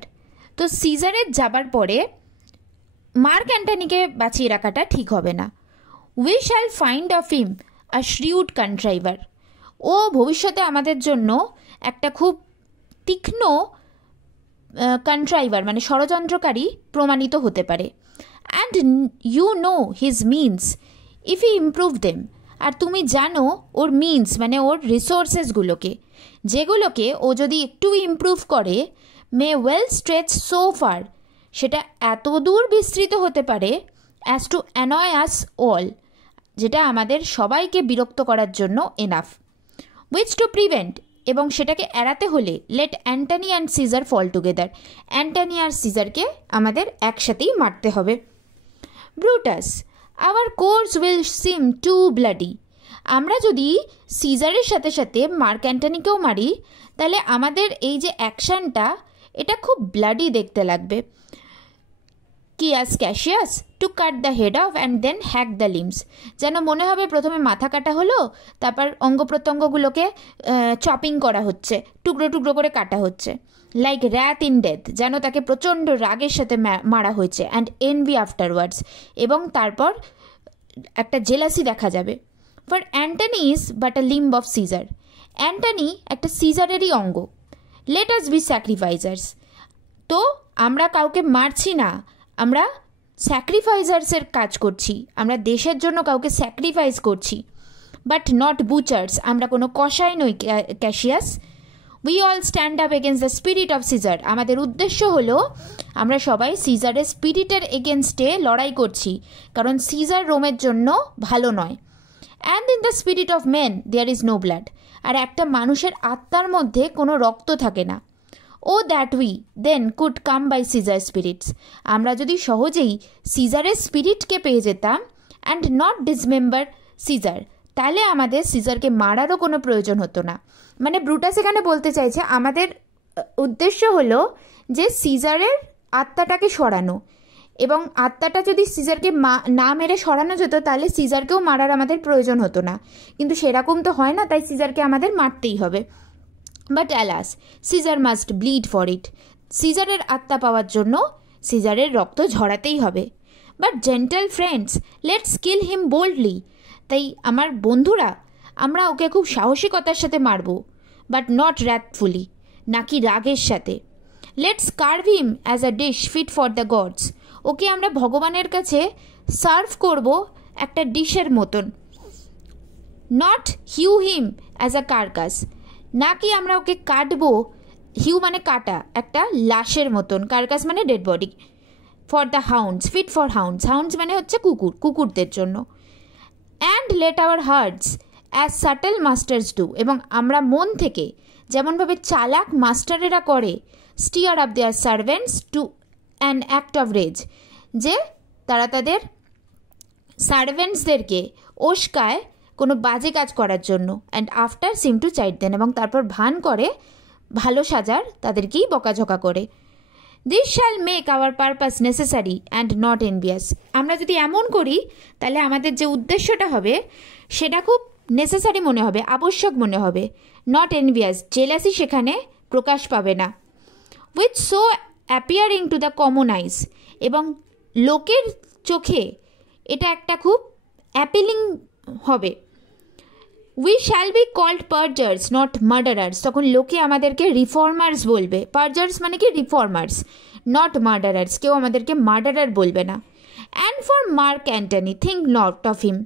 তো সিজারের যাবার পরে মার্ক অ্যান্টনিকে বাঁচিয়ে রাখাটা ঠিক হবে না। We shall find of him a shrewd contriver. ও ভবিষ্যতে আমাদের জন্য একটা খুব তীক্ষ্ণ কন্ট্রাইভার মানে ষড়যন্ত্রকারী প্রমাণিত হতে পারে। And you know his means if he improve them. আর তুমি জানো ওর মিনস মানে ওর রিসোর্সেসগুলোকে, যেগুলোকে ও যদি একটু ইমপ্রুভ করে, মে ওয়েল স্ট্রেচ সো ফার, সেটা এত দূর বিস্তৃত হতে পারে as to annoy us all, যেটা আমাদের সবাইকে বিরক্ত করার জন্য এনাফ। উইচ টু প্রিভেন্ট, এবং সেটাকে এড়াতে হলে let Antony and Caesar fall together, Antony আর সিজারকে আমাদের একসাথেই মারতে হবে। Brutus, our course will seem too bloody. আমরা যদি সিজারের সাথে সাথে মার্ক অ্যান্টনিকেও মারি, তাহলে আমাদের এই যে অ্যাকশানটা এটা খুব ব্লাডি দেখতে লাগবে। Caius Cassius to cut the head off and then hack the limbs. যেন মনে হবে প্রথমে মাথা কাটা হলো, তারপর অঙ্গ প্রত্যঙ্গগুলোকে চপিং করা হচ্ছে, টুকরো টুকরো করে কাটা হচ্ছে। লাইক র্যাথ ইন ডেথ, যেন তাকে প্রচণ্ড রাগের সাথে মারা হয়েছে। অ্যান্ড এনভি আফটারওয়ার্ডস, এবং তারপর একটা জেলাসি দেখা যাবে। For Antony is but a limb of Caesar. Antony একটা সিজারেরই অঙ্গ। Let us be sacrificers. তো আমরা কাউকে মারছি না, আমরা স্যাক্রিফাইজার্সের কাজ করছি, আমরা দেশের জন্য কাউকে স্যাক্রিফাইস করছি। বাট নট বুচার্স, আমরা কোনো কষাই নই Cassius. We all stand up against the spirit of Caesar. আমাদের উদ্দেশ্য হলো আমরা সবাই সিজারের স্পিরিটের এগেনস্টে লড়াই করছি, কারণ সিজার রোমের জন্য ভালো নয়। And in the spirit of men there is no blood. আর একটা মানুষের আত্মার মধ্যে কোনো রক্ত থাকে না। O that we then could come by Caesar spirits. আমরা যদি সহজেই সিজারের স্পিরিটকে পেয়ে যেতাম অ্যান্ড নট ডিসমেম্বার সিজার, তাহলে আমাদের সিজারকে মারারও কোনো প্রয়োজন হতো না। মানে ব্রুটাস এখানে বলতে চাইছে আমাদের উদ্দেশ্য হলো যে সিজারের আত্মাটাকে সরানো, এবং আত্মাটা যদি সিজারকে না মেরে সরানো যেত তাহলে সিজারকেও মারার আমাদের প্রয়োজন হতো না। কিন্তু সেরকম তো হয় না, তাই সিজারকে আমাদের মারতেই হবে। But alas, Caesar must bleed for it. সিজারের আত্মা পাওয়ার জন্য সিজারের রক্ত ঝরাতেই হবে। But gentle friends, let's kill him boldly. তাই আমার বন্ধুরা, আমরা ওকে খুব সাহসিকতার সাথে মারব, বাট নট র্যাথফুলি, নাকি রাগের সাথে। Let's carve him as a dish fit for the gods. ওকে আমরা ভগবানের কাছে সার্ভ করব একটা ডিশের মতন। Not hew him as a carcass, নাকি আমরা ওকে কাটবো, হিউ মানে কাটা, একটা লাশের মতন, কার্কাস মানে dead body. For the hounds, fit for hounds, hounds মানে হচ্ছে কুকুর, কুকুরদের জন্য। And let our hearts as subtle masters do, এবং আমরা মন থেকে যেমনভাবে চালাক মাস্টারেরা করে, stir up their servants to an act of rage, যে তারা তাদের সার্ভেন্টসদেরকে ওস্কায় কোনো বাজে কাজ করার জন্য। And after seem to chide them, এবং তারপর ভান করে ভালো সাজার, তাদেরকেই বকাঝকা করে। This shall make our purpose necessary and not envious. আমরা যদি এমন করি তাহলে আমাদের যে উদ্দেশ্যটা হবে সেটা খুব নেসেসারি মনে হবে, আবশ্যক মনে হবে, নট এনভিয়াস, জেলাসি সেখানে প্রকাশ পাবে না। With so appearing to the common eyes, এবং লোকের চোখে এটা একটা খুব অ্যাপিলিং হবে। We shall be called purgers not murderers, তখন লোকে আমাদেরকে রিফর্মার্স বলবে। পার্জার্স মানে কি রিফর্মার্স, নট মার্ডারার্স, কেউ আমাদেরকে মার্ডারার বলবে না। And for Mark Antony think not of him,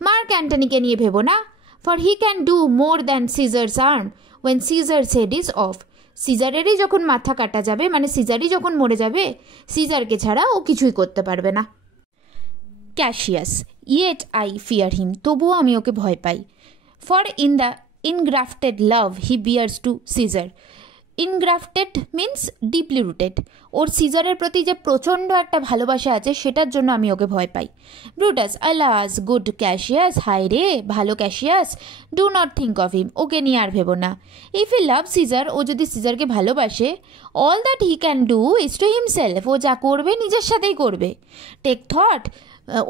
Mark অ্যান্টনিকে নিয়ে ভেবো না। For he can do more than Caesar's arm when Caesar's head is off. সিজারেরই যখন মাথা কাটা যাবে, মানে সিজারই যখন মরে যাবে, সিজারকে ছাড়া ও কিছুই করতে পারবে না। Cassius, yet I fear him, তবুও আমি ওকে ভয় পাই। For in the ingrafted love he bears to Caesar. Ingrafted means deeply rooted. ওর সিজারের প্রতি যে প্রচণ্ড একটা ভালোবাসা আছে সেটার জন্য আমি ওকে ভয় পাই। ব্রুটাস, আলাস গুড ক্যাশিয়াস, হাই রে ভালো Cassius, do not think of him, ওকে নিয়ে আর ভেবো না। ইফ হি লাভ সিজার, ও যদি সিজারকে ভালোবাসে, all that he can do is to himself, ও যা করবে নিজের সাথেই করবে। টেক থট,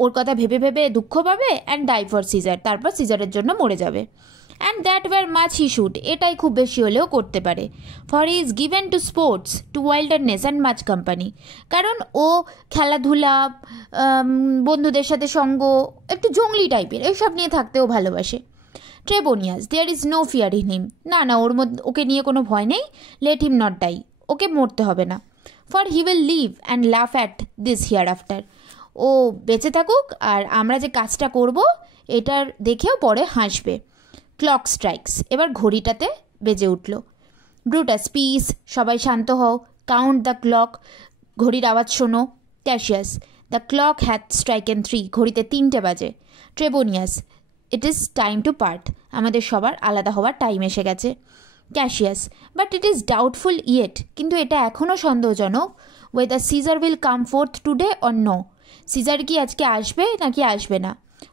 ওর কথা ভেবে ভেবে দুঃখ পাবে, অ্যান্ড ডাই ফর সিজার, তারপর সিজারের জন্য মরে যাবে। And that were much he should, এটাই খুব বেশি হলেও করতে পারে। For he is given to sports, to wildness and much company, কারণ ও খেলাধুলা, বন্ধুদের সাথে সঙ্গ, একটু জঙ্গলি টাইপের এইসব নিয়ে থাকতেও ভালোবাসে। Trebonius, there is no fear in him, না না ওর মধ্যে ওকে নিয়ে কোনো ভয় নেই। লেট হিম নট ডাই, ওকে মরতে হবে না। For he will live and laugh at this hereafter, ও বেঁচে থাকুক আর আমরা যে কাজটা করব এটার দেখেও পরে হাসবে। ক্লক স্ট্রাইকস, এবার ঘড়িটাতে বেজে উঠল। ব্রুটাস, পিস, সবাই শান্ত হও, কাউন্ট দ্য ক্লক, ঘড়ির আওয়াজ শোনো। Cassius, the clock had stricken 3, ঘড়িতে 3টে বাজে। Trebonius, it is time to part, আমাদের সবার আলাদা হওয়ার টাইম এসে গেছে। Cassius, but it is doubtful yet, কিন্তু এটা এখনও সন্দেহজনক। Whether Caesar will come forth today or no, Caesar কি আজকে আসবে নাকি আসবে না।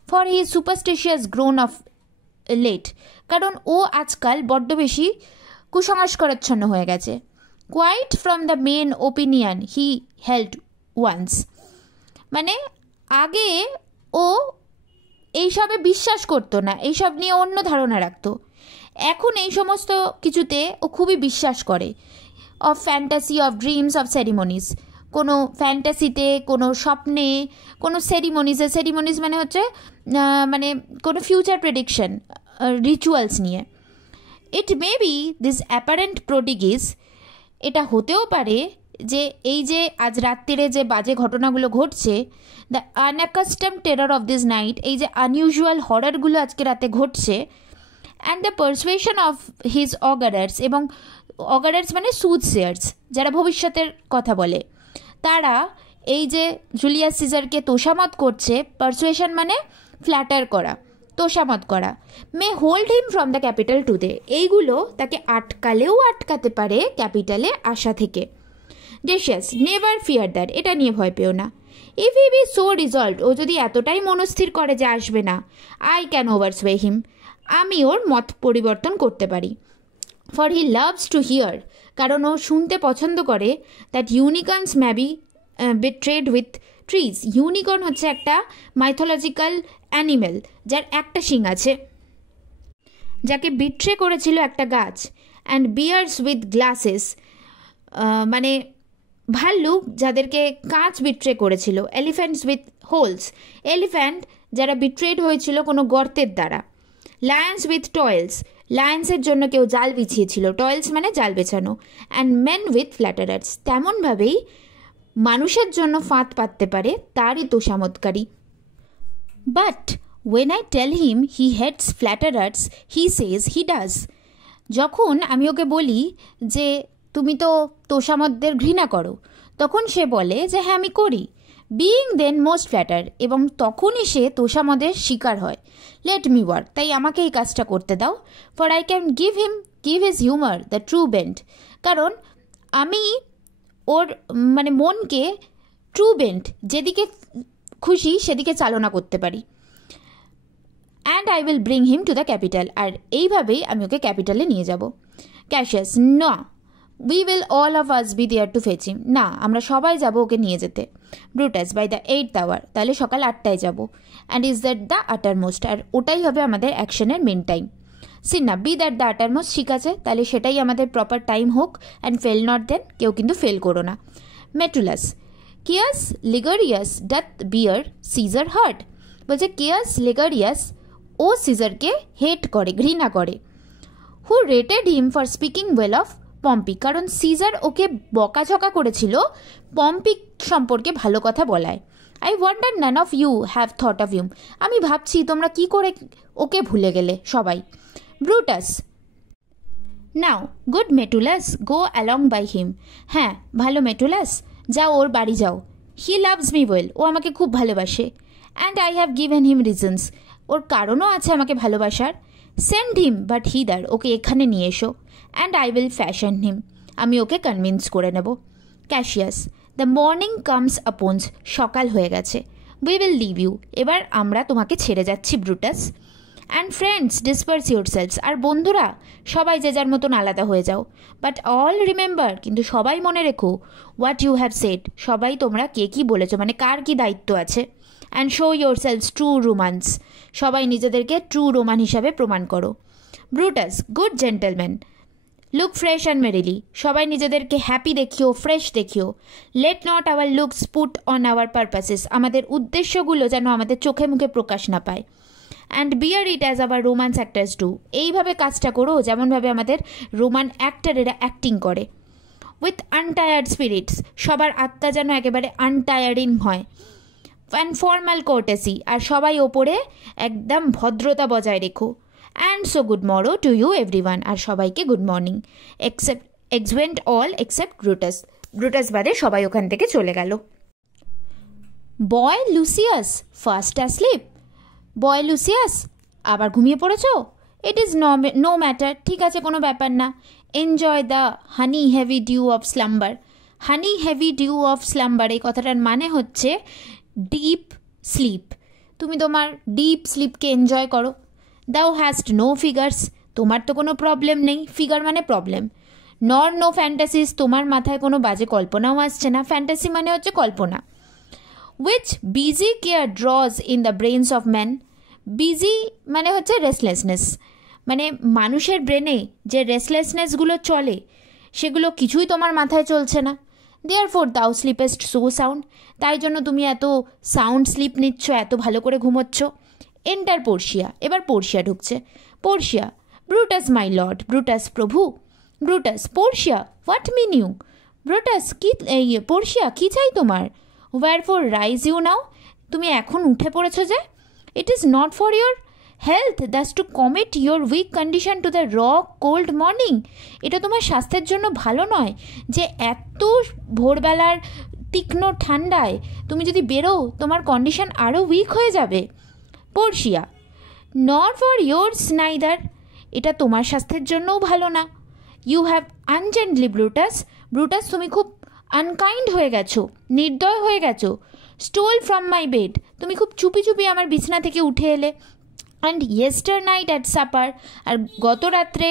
For he is superstitious grown of late, কারণ ও আজকাল বড্ড বেশি কুসংস্কারাচ্ছন্ন হয়ে গেছে। Quite from the main opinion he held once, মানে আগে ও এইসবে বিশ্বাস করতো না, এইসব নিয়ে অন্য ধারণা রাখতো, এখন এই সমস্ত কিছুতে ও খুবই বিশ্বাস করে। Of fantasy, of dreams, of ceremonies, কোনো ফ্যান্টাসিতে, কোনো স্বপ্নে, কোনো সেরিমনিজে, সেরিমনিজ মানে হচ্ছে মানে কোনো ফিউচার প্রেডিকশন, রিচুয়ালস নিয়ে। ইট মে বি দিস অ্যাপারেন্ট প্রোডিগিস, এটা হতেও পারে যে এই যে আজ রাত্রিরে যে বাজে ঘটনাগুলো ঘটছে, the unaccustomed terror of this night, এই যে আনইউজুয়াল হরারগুলো আজকে রাতে ঘটছে, and the persuasion of his augurers, এবং অগারার্স মানে সুথসেয়ার্স, যারা ভবিষ্যতের কথা বলে, তারা এই যে জুলিয়াস সিজারকে তোষামত করছে, পারসুয়েশন মানে ফ্ল্যাটার করা, তোষামত করা, may hold him from the Capitol today, এইগুলো তাকে আটকালেও আটকাতে পারে ক্যাপিটালে আসা থেকে। ডেসিয়াস, নেভার ফিয়ার দ্যাট, এটা নিয়ে ভয় পেও না। If he be so resolved, ও যদি এতটাই মনস্থির করে যে আসবে না, আই ক্যান ওভারসুয়ে হিম, আমি ওর মত পরিবর্তন করতে পারি। For he loves to hear, কারণ ও শুনতে পছন্দ করে, that unicorns may be betrayed with trees, unicorn হচ্ছে একটা মাইথোলজিক্যাল অ্যানিমেল যার একটা শিং আছে, যাকে বিট্রে করেছিল একটা গাছ। অ্যান্ড বিয়ার্স উইথ গ্লাসেস, মানে ভাল্লুক যাদেরকে কাঁচ বিট্রে করেছিল। এলিফ্যান্টস উইথ হোলস, এলিফ্যান্ট যারা বিট্রেড হয়েছিল কোনো গর্তের দ্বারা। লায়ন্স উইথ টয়েলস, লায়ন্সের জন্য কেউ জাল বিছিয়েছিল, টয়েলস মানে জাল বেছানো। অ্যান্ড মেন উইথ ফ্ল্যাটারার্স, তেমনভাবেই মানুষের জন্য ফাঁদ পাততে পারে তারই তোষামতকারী। But when I tell him he hates flatterers, he says he does, যখন আমি ওকে বলি যে তুমি তো তোষামতদের ঘৃণা করো, তখন সে বলে যে হ্যাঁ আমি করি। বিইং দেন মোস্ট ফ্ল্যাটার, এবং তখনই সে তোষামদের শিকার হয়। লেট মি ওয়ার্ক, তাই আমাকে এই কাজটা করতে দাও। For I can give his humour the true bent, কারণ আমি ওর মানে মনকে ট্রু বেন্ট, যেদিকে খুশি সেদিকে চালনা করতে পারি। And I will bring him to the Capitol, আর এইভাবেই আমি ওকে ক্যাপিটালে নিয়ে যাব। ক্যাশিয়াস, না, we will all of us be there to fetch him, না আমরা সবাই যাব ওকে নিয়ে যেতে। Brutus, by the 8th hour, তাহলে সকাল 8টায় যাব। And is that the uttermost, আর ওটাই হবে আমাদের অ্যাকশনের main time. Cinna, be that the uttermost, ঠিক আছে, তাহলে সেটাই আমাদের প্রপার টাইম হোক। অ্যান্ড ফেল নট দেন, কেউ কিন্তু ফেল করো না। Metellus, Caius Ligarius doth bear Caesar hard, বলছে কিয়াস লিগারিয়াস ও সিজারকে হেট করে, ঘৃণা করে। Who rated him for speaking well of Pompey, কারণ সিজার ওকে বকাঝকা করেছিল পম্পি সম্পর্কে ভালো কথা বলায়। I wonder none of you have thought of him, আমি ভাবছি তোমরা কি করে ওকে ভুলে গেলে সবাই। Brutus, now good Metellus, go along by him, হ্যাঁ ভালো মেটুলাস, যাও ওর বাড়ি যাও। হি লাভস মি ওয়েল, ও আমাকে খুব ভালোবাসে। And I have given him reasons, ওর কারণও আছে আমাকে ভালোবাসার। সেন্ড হিম বাট হিদার, ওকে এখানে নিয়ে এসো। অ্যান্ড আই উইল ফ্যাশন হিম, আমি ওকে কনভিন্স করে নেব। ক্যাশিয়াস, দ্য মর্নিং কামস আপন্স, সকাল হয়ে গেছে। উই উইল লিভ ইউ, এবার আমরা তোমাকে ছেড়ে যাচ্ছি Brutus. And friends disperse yourselves, আর বন্ধুরা সবাই যে যার মতন আলাদা হয়ে যাও। বাট অল রিমেম্বার, কিন্তু সবাই মনে রেখো, হোয়াট ইউ হ্যাভ সেড, সবাই তোমরা কে কী বলেছো, মানে কার কী দায়িত্ব আছে। And show yourselves true Romans, সবাই নিজেদেরকে ট্রু রোমান হিসাবে প্রমাণ করো। Brutus, good gentleman, look fresh and merrily, সবাই নিজেদেরকে হ্যাপি দেখিও, ফ্রেশ দেখিও। Let not our looks put on our purposes, আমাদের উদ্দেশ্যগুলো যেন আমাদের চোখে মুখে প্রকাশ না পায়। And bear it as our Romans actors do, এইভাবে কাজটা করো যেমনভাবে আমাদের রোমান অ্যাক্টারেরা অ্যাক্টিং করে। উইথ আনটায়ার্ড স্পিরিটস, সবার আত্মা যেন একেবারে আনটায়ারিং হয়। অ্যান্ড ফর্মাল কোর্টেসি, আর সবাই ওপরে একদম ভদ্রতা বজায় রেখো। And so good morrow to you everyone, আর সবাইকে good morning. Exeunt all except Brutus, Brutus বাদে সবাই ওখান থেকে চলে গেল। Boy Lucius fast asleep, boy Lucius আবার ঘুমিয়ে পড়েছ? ইট ইজ নো ম্যাটার, ঠিক আছে, কোনো ব্যাপার না। Enjoy the honey heavy dew of slumber. Honey heavy dew of slumber এই কথাটার মানে হচ্ছে ডিপ স্লিপ, তুমি তোমার ডিপ স্লিপকে এনজয় করো। দাও হ্যাস্ট নো ফিগার্স, তোমার তো কোনো প্রবলেম নেই, ফিগার মানে প্রবলেম। নর নো ফ্যান্টাসিস, তোমার মাথায় কোনো বাজে কল্পনাও আসছে না, ফ্যান্টাসি মানে হচ্ছে কল্পনা। Which busy care draws in the brains of man, busy মানে হচ্ছে রেস্টলেসনেস, মানে মানুষের ব্রেনে যে রেস্টলেসনেসগুলো চলে সেগুলো কিছুই তোমার মাথায় চলছে না। দেয়ারফোর দাও স্লিপেস্ট সো সাউন্ড, তাই জন্য তুমি এত সাউন্ড স্লিপ নিচ্ছ, এত ভালো করে ঘুমোচ্ছ। এন্টার পোর্শিয়া, এবার পোর্শিয়া ঢুকছে। Portia, Brutus my lord, Brutus প্রভু। Brutus, Portia what mean you? Brutus, কি পোর্শিয়া কী চাই তোমার? ওয়ারফোর রাইজ ইউ নাও, তুমি এখন উঠে পড়েছো যে? It is not for your health that's to commit your weak condition to the raw cold morning, এটা তোমার স্বাস্থ্যের জন্য ভালো নয় যে এত ভোরবেলার তীক্ষ্ণ ঠান্ডায় তুমি যদি বেরো তোমার কন্ডিশন আরও উইক হয়ে যাবে। Portia, not for yours neither, এটা তোমার স্বাস্থ্যের জন্যও ভালো না। ইউ হ্যাভ আনজেন্টলি ব্রুটাস, ব্রুটাস তুমি খুব আনকাইন্ড হয়ে গেছো, নির্দয় হয়ে গেছো। স্টোল ফ্রম মাই বেড, তুমি খুব চুপি চুপি আমার বিছানা থেকে উঠে এলে। অ্যান্ড ইয়েস্টার নাইট অ্যাট সাপার, আর গত রাত্রে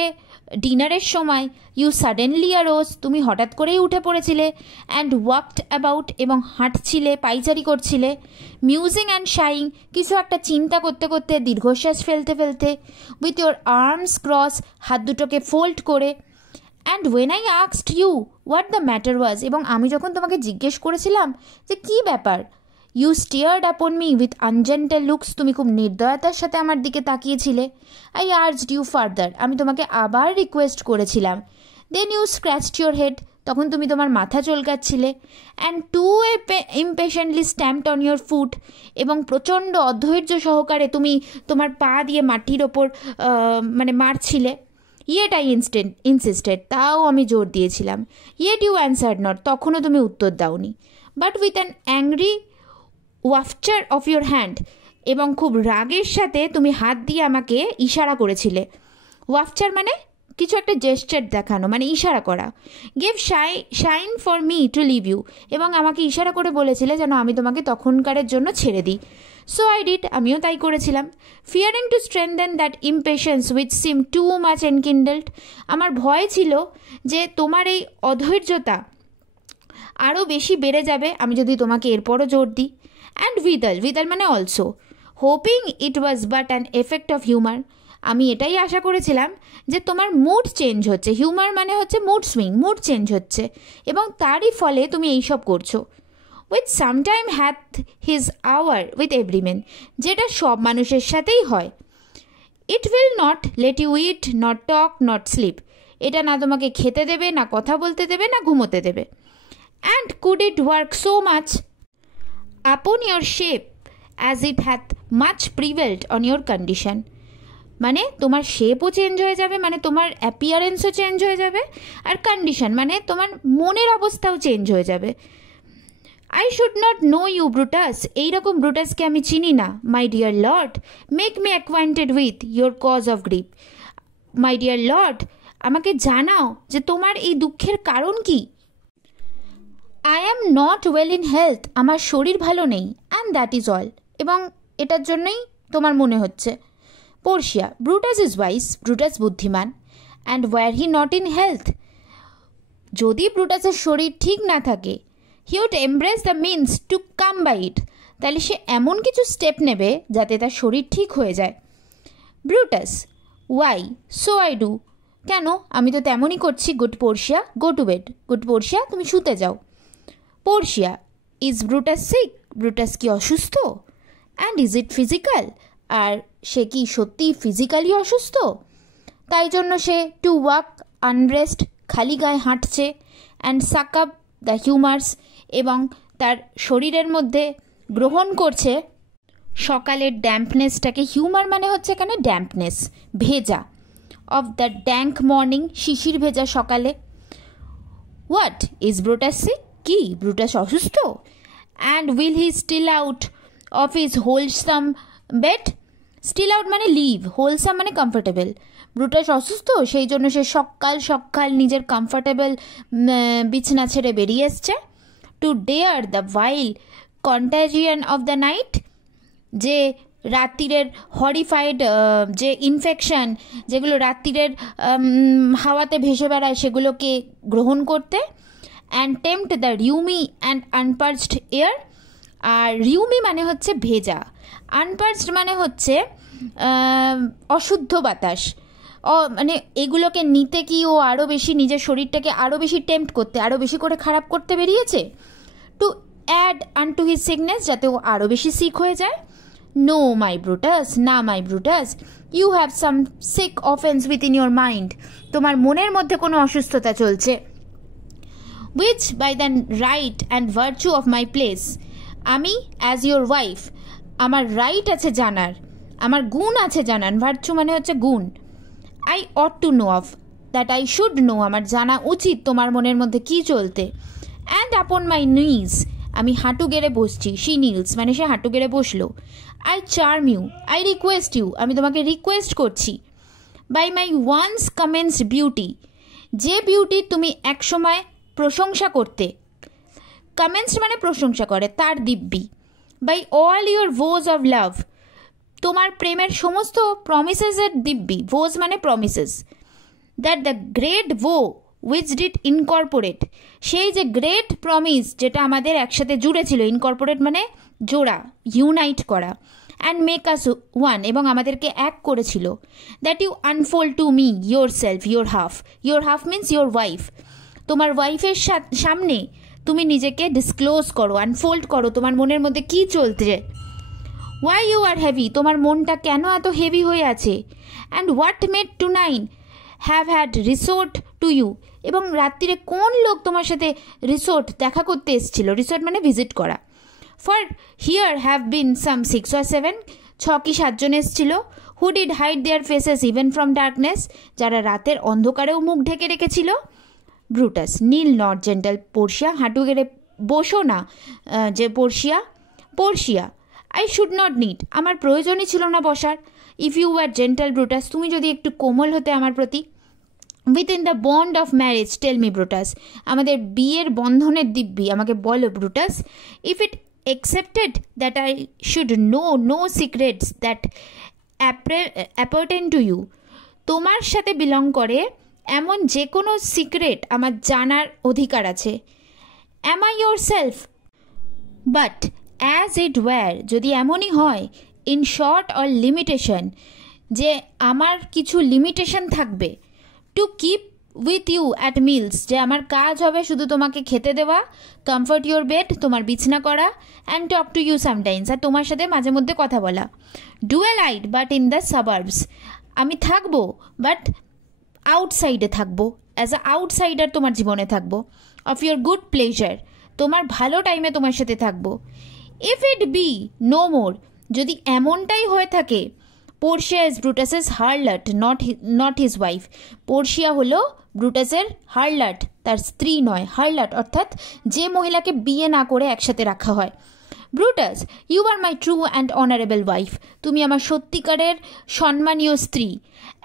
ডিনারের সময় ইউ সাডেনলি অ্যারোজ, তুমি হঠাৎ করেই উঠে পড়েছিলে। অ্যান্ড ওয়াকড অ্যাবাউট, এবং হাঁটছিলে, পাইচারি করছিলে। মিউজিং অ্যান্ড শাইং, কিছু একটা চিন্তা করতে করতে, দীর্ঘশ্বাস ফেলতে ফেলতে। উইথ ইয়োর আর্মস ক্রস, হাত দুটোকে ফোল্ড করে। And when I asked you what the matter was, এবং আমি যখন তোমাকে জিজ্ঞেস করেছিলাম যে কী ব্যাপার, you stared upon me with ungentle looks, তুমি খুব নির্দয়তার সাথে আমার দিকে তাকিয়েছিলে। আই আর্জড ইউ ফার্দার, আমি তোমাকে আবার রিকোয়েস্ট করেছিলাম। Then you scratched your head, তখন তুমি তোমার মাথা চুলকাচ্ছিলে। And too impatiently stamped on your foot, এবং প্রচণ্ড অধৈর্য সহকারে তুমি তোমার পা দিয়ে মাটির ওপর মানে মারছিলে। ইয়েট আই ইনসিস্টেড, তাও আমি জোর দিয়েছিলাম। ইয়েট ইউ অ্যান্সার্ড নট, তখনও তুমি উত্তর দাওনি। But with an angry wafture of your hand, এবং খুব রাগের সাথে তুমি হাত দিয়ে আমাকে ইশারা করেছিলে। ওয়াফচার মানে কিছু একটা জেস্টার দেখানো, মানে ইশারা করা। Give shine for me to leave you, এবং আমাকে ইশারা করে বলেছিলে যেন আমি তোমাকে তখনকারের জন্য ছেড়ে দিই। সো আই ডিড, আমিও তাই করেছিলাম। Fearing to strengthen that impatience which seem too much enkindled, আমার ভয় ছিল যে তোমার এই অধৈর্যতা আরও বেশি বেড়ে যাবে আমি যদি তোমাকে এরপরও জোর দিই। অ্যান্ড উইদাল মানে also, hoping it was but an effect of humour, আমি এটাই আশা করেছিলাম যে তোমার মুড চেঞ্জ হচ্ছে, হিউমার মানে হচ্ছে মুড সুইং, মুড চেঞ্জ হচ্ছে, এবং তারই ফলে তুমি এইসব করছো। With sometime hath his hour with every man, যেটা সব মানুষের সাথেই হয়। It will not let you eat, not talk, not sleep, এটা না তোমাকে খেতে দেবে, না কথা বলতে দেবে, না ঘুমোতে দেবে। And could it work so much upon your shape as it hath much prevailed on your condition, মানে তোমার শেপও চেঞ্জ হয়ে যাবে, মানে তোমার অ্যাপিয়ারেন্সও চেঞ্জ হয়ে যাবে, আর কন্ডিশন মানে তোমার মনের অবস্থাও চেঞ্জ হয়ে যাবে। I should not know you Brutus, এইরকম ব্রুটাসকে আমি চিনি না। My dear lord, make me acquainted with your cause of grief. My dear lord, আমাকে জানাও যে তোমার এই দুঃখের কারণ কি। I am not well in health, আমার শরীর ভালো নেই। অ্যান্ড দ্যাট ইজ অল, এবং এটার জন্যই তোমার মনে হচ্ছে। Portia, Brutus is wise, Brutus বুদ্ধিমান। And were he not in health, যদি ব্রুটাসের শরীর ঠিক না থাকে, he would embrace the means to come by it, তাহলে সে এমন কিছু স্টেপ নেবে যাতে তার শরীর ঠিক হয়ে যায়। Brutus, why so I do, কেন আমি তো তেমনই করছি। Good Portia, go to bed. Good Portia, তুমি শুতে যাও। Portia, is Brutus sick, Brutus কি অসুস্থ? অ্যান্ড ইজ ইট ফিজিক্যাল, আর সে কি সত্যি ফিজিক্যালি অসুস্থ? তাই জন্য সে টু ওয়াক আনরেস্ট, খালি গায়ে হাঁটছে, অ্যান্ড সাক আপ দ্য হিউমার্স, এবং তার শরীরের মধ্যে গ্রহণ করছে সকালের ড্যাম্পনেসটাকে। হিউমার মানে হচ্ছে এখানে ড্যাম্পনেস, ভেজা, অফ দ্য ড্যাঙ্ক মর্নিং, শিশির ভেজা সকালে। হোয়াট ইজ ব্রুটাস সিক, কি ব্রুটাস অসুস্থ? And will he steal out of his wholesome bed, steal out মানে লিভ, হোলসাম মানে কমফর্টেবল। ব্রুটাস অসুস্থ, সেই জন্য সে সকাল সকাল নিজের কমফর্টেবল বিছনা ছেড়ে বেরিয়ে এসছে। To dare the vile contagion of the night, যে রাত্রিরের হরিফাইড যে ইনফেকশন, যেগুলো রাত্রিরের হাওয়াতে ভেসে বেড়ায়, সেগুলোকে গ্রহণ করতে। And tempt the rheumy and unpurged air, আর রিউমি মানে হচ্ছে ভেজা, আনপার্চড মানে হচ্ছে অশুদ্ধ বাতাস। মানে এগুলোকে নিতে কি ও আরও বেশি নিজের শরীরটাকে আরও বেশি টেম্পট করতে, আরও বেশি করে খারাপ করতে বেরিয়েছে। To add unto his sickness, যাতে ও আরও বেশি সিক হয়ে যায়। নো মাই ব্রুটাস, না my Brutus, you have some sick offence within your mind, তোমার মনের মধ্যে কোনো অসুস্থতা চলছে। Which by the right and virtue of my place, আমি অ্যাজ ইউর ওয়াইফ, আমার রাইট আছে জানার, আমার গুণ আছে জানার। ভার্চু মানে হচ্ছে গুণ। I ought to know of, that I should know, আমার জানা উচিত তোমার মনের মধ্যে কী চলতে। অ্যান্ড আপন মাই নিজ, আমি হাঁটু গেড়ে বসছি। শি নিলস মানে সে হাঁটু গেড়ে বসলো। I charm you, I request you, আমি তোমাকে রিকোয়েস্ট করছি। By my once commenced beauty, যে বিউটির তুমি একসময় প্রশংসা করতে, কমেন্সড মানে প্রশংসা করে, তার দিব্যি। By all your vows of love, তোমার প্রেমের সমস্ত প্রমিসেসের দিব্যি, ভোজ মানে promises. That the great vow which did incorporate, সেই যে গ্রেট প্রমিস যেটা আমাদের একসাথে জুড়ে ছিল, ইনকর্পোরেট মানে জোড়া, ইউনাইট করা, অ্যান্ড মেক আস ওয়ান, এবং আমাদেরকে এক করেছিল। That you unfold to me yourself, your half, your half means your wife, তোমার ওয়াইফের সামনে তুমি নিজেকে ডিসক্লোজ করো, আনফোল্ড করো, তোমার মনের মধ্যে কী চলছে। ওয়াই ইউ আর হেভি, তোমার মনটা কেন এত হেভি হয়ে আছে। And what made to nine have had resort to you, এবং রাত্রিরে কোন লোক তোমার সাথে রিসোর্ট দেখা করতে এসেছিল, রিসোর্ট মানে ভিজিট করা। For here have been some 6 or 7, 6 কি 7 জন এসেছিল। Who did hide their faces even from darkness, যারা রাতের অন্ধকারেও মুখ ঢেকে রেখেছিল। Brutus, kneel not gentle Portia, হাঁটু গেড়ে বসো না যে Portia. Portia, I should not need, আমার প্রয়োজনই ছিল না বসার। If you are gentle Brutus, তুমি যদি একটু কোমল হতে আমার প্রতি। Within the bond of marriage tell me Brutus, আমাদের বিয়ের বন্ধনের দিব্যি আমাকে বলো Brutus. If it accepted that I should know no secrets that appertain to you, তোমার সাথে বিলং করে এমন যে কোনো সিক্রেট আমার জানার অধিকার আছে। Am I yourself? But as it were, যদি এমনই হয়, in short or limitation, যে আমার কিছু লিমিটেশন থাকবে। To keep with you at meals, যে আমার কাজ হবে শুধু তোমাকে খেতে দেওয়া, কমফর্ট ইউর বেড, তোমার বিছনা করা, and talk to you sometimes, আর তোমার সাথে মাঝে মধ্যে কথা বলা। Dwell I but in the suburbs, আমি থাকবো বাট আউটসাইডে থাকবো, অ্যাজ আ আউটসাইডার তোমার জীবনে থাকবো। অফ ইউর গুড প্লেজার, তোমার ভালো টাইমে তোমার সাথে থাকবো। If it be no more, যদি এমনটাই হয়ে থাকে, Portia is Brutus's harlot, not his wife. Portia হলো ব্রুটাসের হারলাট, তার স্ত্রী নয়। হারলাট অর্থাৎ যে মহিলাকে বিয়ে না করে একসাথে রাখা হয়। Brutus, you are my true and honourable wife, তুমি আমার সত্যিকারের সম্মানীয় স্ত্রী।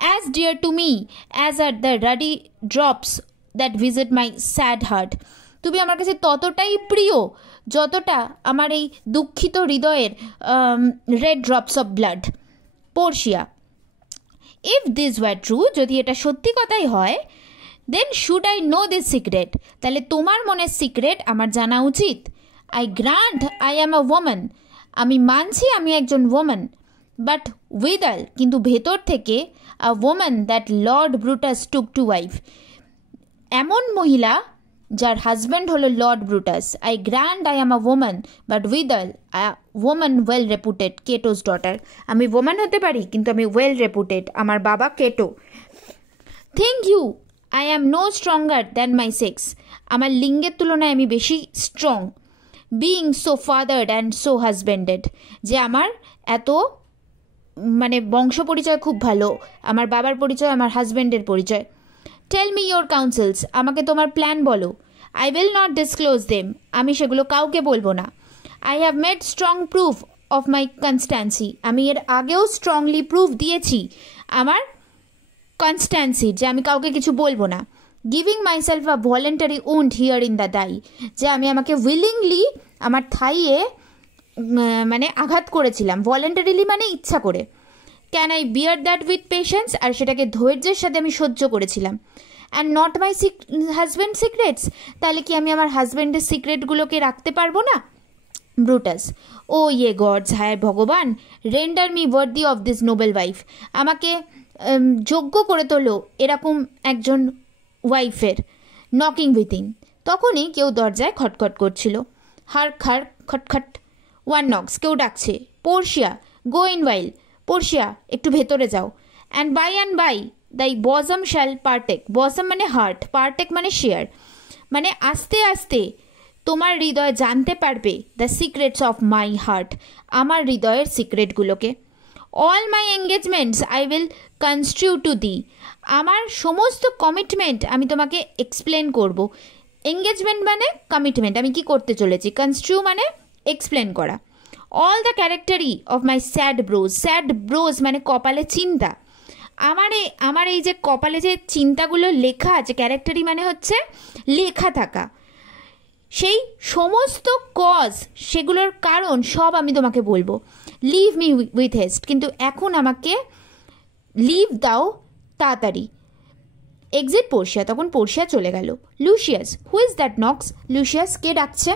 As dear to me as are the ruddy drops that visit my sad heart, তুমি আমার কাছে ততটাই প্রিয় যতটা আমার এই দুঃখিত হৃদয়ের red drops of blood. Portia, if this were true, যদি এটা সত্যি কথাই হয়, then should I know this secret, তাহলে তোমার মনের সিক্রেট আমার জানা উচিত। I grant I am a woman, আমি মানছি আমি একজন ওম্যান। বাট উইদাল কিন্তু ভেতর থেকে a woman that lord Brutus took to wife, এমন মহিলা যার হাজব্যান্ড হলো lord Brutus. I grant I am a woman but withal a woman well reputed, Cato's daughter. আমি ওম্যান হতে পারি কিন্তু আমি ওয়েল রেপুটেড, আমার বাবা Cato. Think you I am no stronger than my sex, আমার লিঙ্গের তুলনায় আমি বেশি strong. Being so fathered and so husbanded, যে আমার এত মানে বংশ পরিচয় খুব ভালো, আমার বাবার পরিচয়, আমার হাজব্যান্ডের পরিচয়। টেল মি ইয়োর কাউন্সেলস, আমাকে তোমার প্ল্যান বলো। I will not disclose them, আমি সেগুলো কাউকে বলবো না। I have made strong proof of my constancy, আমি এর আগেও স্ট্রংলি প্রুফ দিয়েছি আমার কনস্ট্যান্সি, যে আমি কাউকে কিছু বলবো না। Giving myself a voluntary wound here in the দাই, যে আমি আমাকে উইলিংলি আমার থাইয়ে মানে আঘাত করেছিলাম, ভলেন্টারিলি মানে ইচ্ছা করে। Can I bear that with patience, আর সেটাকে ধৈর্যের সাথে আমি সহ্য করেছিলাম। অ্যান্ড নট মাই হাজব্যান্ড সিক্রেটস, তাহলে কি আমি আমার হাজব্যান্ডের সিক্রেটগুলোকে রাখতে পারবো না? ব্রুটাস, ও ইয়ে গডস, হায় ভগবান, render me worthy of this Nobel wife, আমাকে যোগ্য করে তোলো এরকম একজন ওয়াইফের। নকিং উইথিং, তখনই কেউ দরজায় খটখট করছিল। হার্ক হার্ক খটখট, ওয়ান নক্স, কেউ ডাকছে। Portia, go in while, Portia একটু ভেতরে যাও। অ্যান্ড বাই দাই বজম শ্যাল পার্টেক, বজম মানে হার্ট, পার্টেক মানে শেয়ার, মানে আস্তে আস্তে তোমার হৃদয় জানতে পারবে the secrets of my heart, আমার হৃদয়ের সিক্রেটগুলোকে। All my engagements I will construe to thee, আমার সমস্ত কমিটমেন্ট আমি তোমাকে এক্সপ্লেন করব। এঙ্গেজমেন্ট মানে কমিটমেন্ট, আমি কি করতে চলেছি। কনস্ট্রিউ মানে এক্সপ্লেন করা। All the charactery of my sad brows, sad brows মানে কপালে চিন্তা, আমার এই যে কপালে যে চিন্তাগুলো লেখা আছে, ক্যারেক্টারি মানে হচ্ছে লেখা থাকা, সেই সমস্ত কজ, সেগুলোর কারণ সব আমি তোমাকে বলবো। লিভ মি উইথ হেস্ট, কিন্তু এখন আমাকে লিভ দাও তাড়াতাড়ি। এক্সিট পোর্শিয়া, তখন পোর্শিয়া চলে গেল। Lucius, who is that knocks, Lucius কে ডাকছে?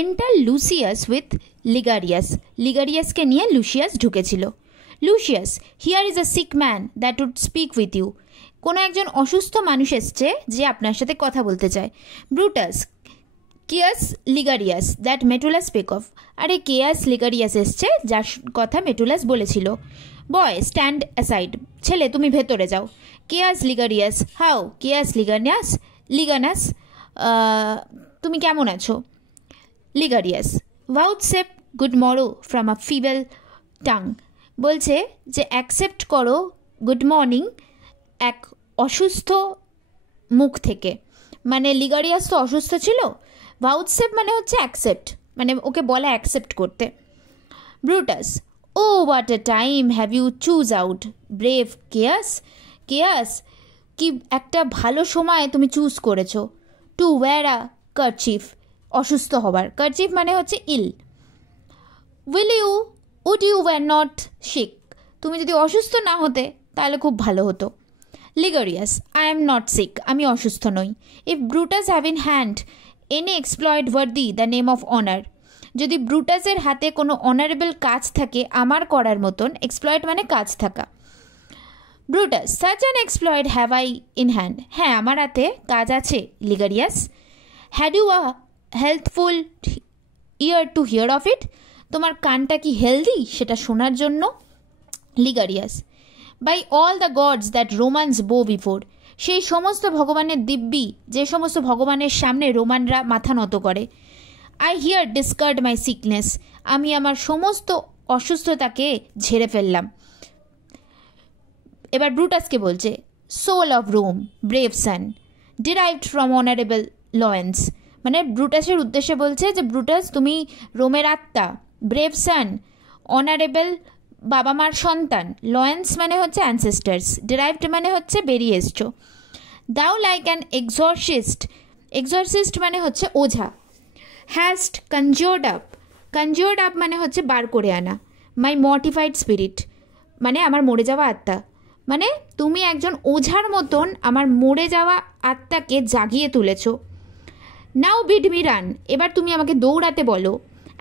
এন্টার লুসিয়াস উইথ লিগারিয়াস, লিগারিয়াসকে নিয়ে লুসিয়াস ঢুকেছিল। Lucius, here is a sick man that would speak with you, কোনো একজন অসুস্থ মানুষ এসছে যে আপনার সাথে কথা বলতে চায়। ব্রুটাস, কেয়াস লিগারিয়াস দ্যাট মেটুলাস স্পিক অফ, আরে কেয়াস লিগারিয়াস এসছে যার কথা মেটুলাস বলেছিল। বয়, স্ট্যান্ড অ্যাসাইড, ছেলে তুমি ভেতরে যাও। কেয়াস লিগারিয়াস, হাউ, কেয়াস লিগানাস, তুমি কেমন আছো? Ligarius, vouchsafe good morrow from a feeble tongue, বলছে যে অ্যাকসেপ্ট করো গুড মর্নিং এক অসুস্থ মুখ থেকে, মানে লিগারিয়াস তো অসুস্থ ছিল। ভাউটসেপ মানে হচ্ছে অ্যাকসেপ্ট, মানে ওকে বলা অ্যাকসেপ্ট করতে। Brutus, O what a time have you choose out brave Caius, Caius কি একটা ভালো সময় তুমি চুজ করেছো। টু ওয়্যার আ কারচিফ, অসুস্থ হবার, কারচিফ মানে হচ্ছে ill. Would you were not sick, তুমি যদি অসুস্থ না হতে তাহলে খুব ভালো হতো। Ligarius, I am not sick, আমি অসুস্থ নই। If Brutus have in hand any exploit worthy the name of honour, যদি ব্রুটাসের হাতে কোনো অনারেবল কাজ থাকে আমার করার মতন, এক্সপ্লয়েড মানে কাজ থাকা। Brutus, such an exploit have I in hand, হ্যাঁ আমার হাতে কাজ আছে। Ligarius, had you a healthful ear to hear of it, তোমার কানটা কি হেলদি সেটা শোনার জন্য? Ligarius, by all the gods that Romans bow before, সেই সমস্ত ভগবানের দিব্যি যে সমস্ত ভগবানের সামনে রোমানরা মাথা নত করে। I here discard my sickness, আমি আমার সমস্ত অসুস্থতাকে ঝেড়ে ফেললাম। এবার ব্রুটাসকে বলছে, soul of Rome brave son derived from honourable loins, মানে ব্রুটাসের উদ্দেশ্যে বলছে যে ব্রুটাস তুমি রোমের আত্মা, ব্রেভ সান অনারেবল বাবা মার সন্তান, লয়েন্স মানে হচ্ছে অ্যানসেস্টার্স, ডিরাইভড মানে হচ্ছে বেরিয়ে এসছো। দাও লাইক অ্যান এক্সরসিস্ট, এক্সরসিস্ট মানে হচ্ছে ওঝা। হ্যাস্ট কনজিওর্ড আপ মানে হচ্ছে বার করে আনা। মাই মর্টিফাইড স্পিরিট মানে আমার মরে যাওয়া আত্মা, মানে তুমি একজন ওঝার মতন আমার মরে যাওয়া আত্মাকে জাগিয়ে তুলেছ। নাও বিড মি রান, এবার তুমি আমাকে দৌড়াতে বলো।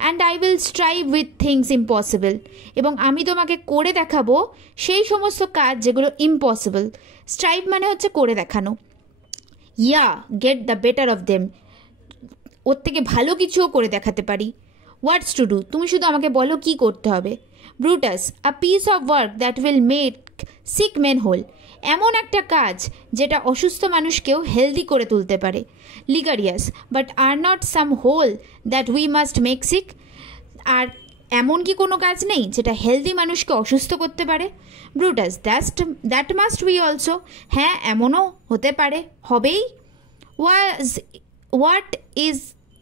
And I will strive with things impossible, এবং আমি তোমাকে করে দেখাবো সেই সমস্ত কাজ যেগুলো ইম্পসিবল। স্ট্রাইভ মানে হচ্ছে করে দেখানো। Yea get the better of them, ওর থেকে ভালো কিছুও করে দেখাতে পারি। হোয়াটস টু ডু, তুমি শুধু আমাকে বলো কি করতে হবে। Brutus, a piece of work that will make sick men whole, এমন একটা কাজ যেটা অসুস্থ মানুষকেও হেলদি করে তুলতে পারে। Ligarius, but are not some whole that we must make sick, আর এমন কি কোনো কাজ নেই যেটা হেলদি মানুষকে অসুস্থ করতে পারে। Brutus, that must be also, হ্যাঁ এমনও হতে পারে, হবেই।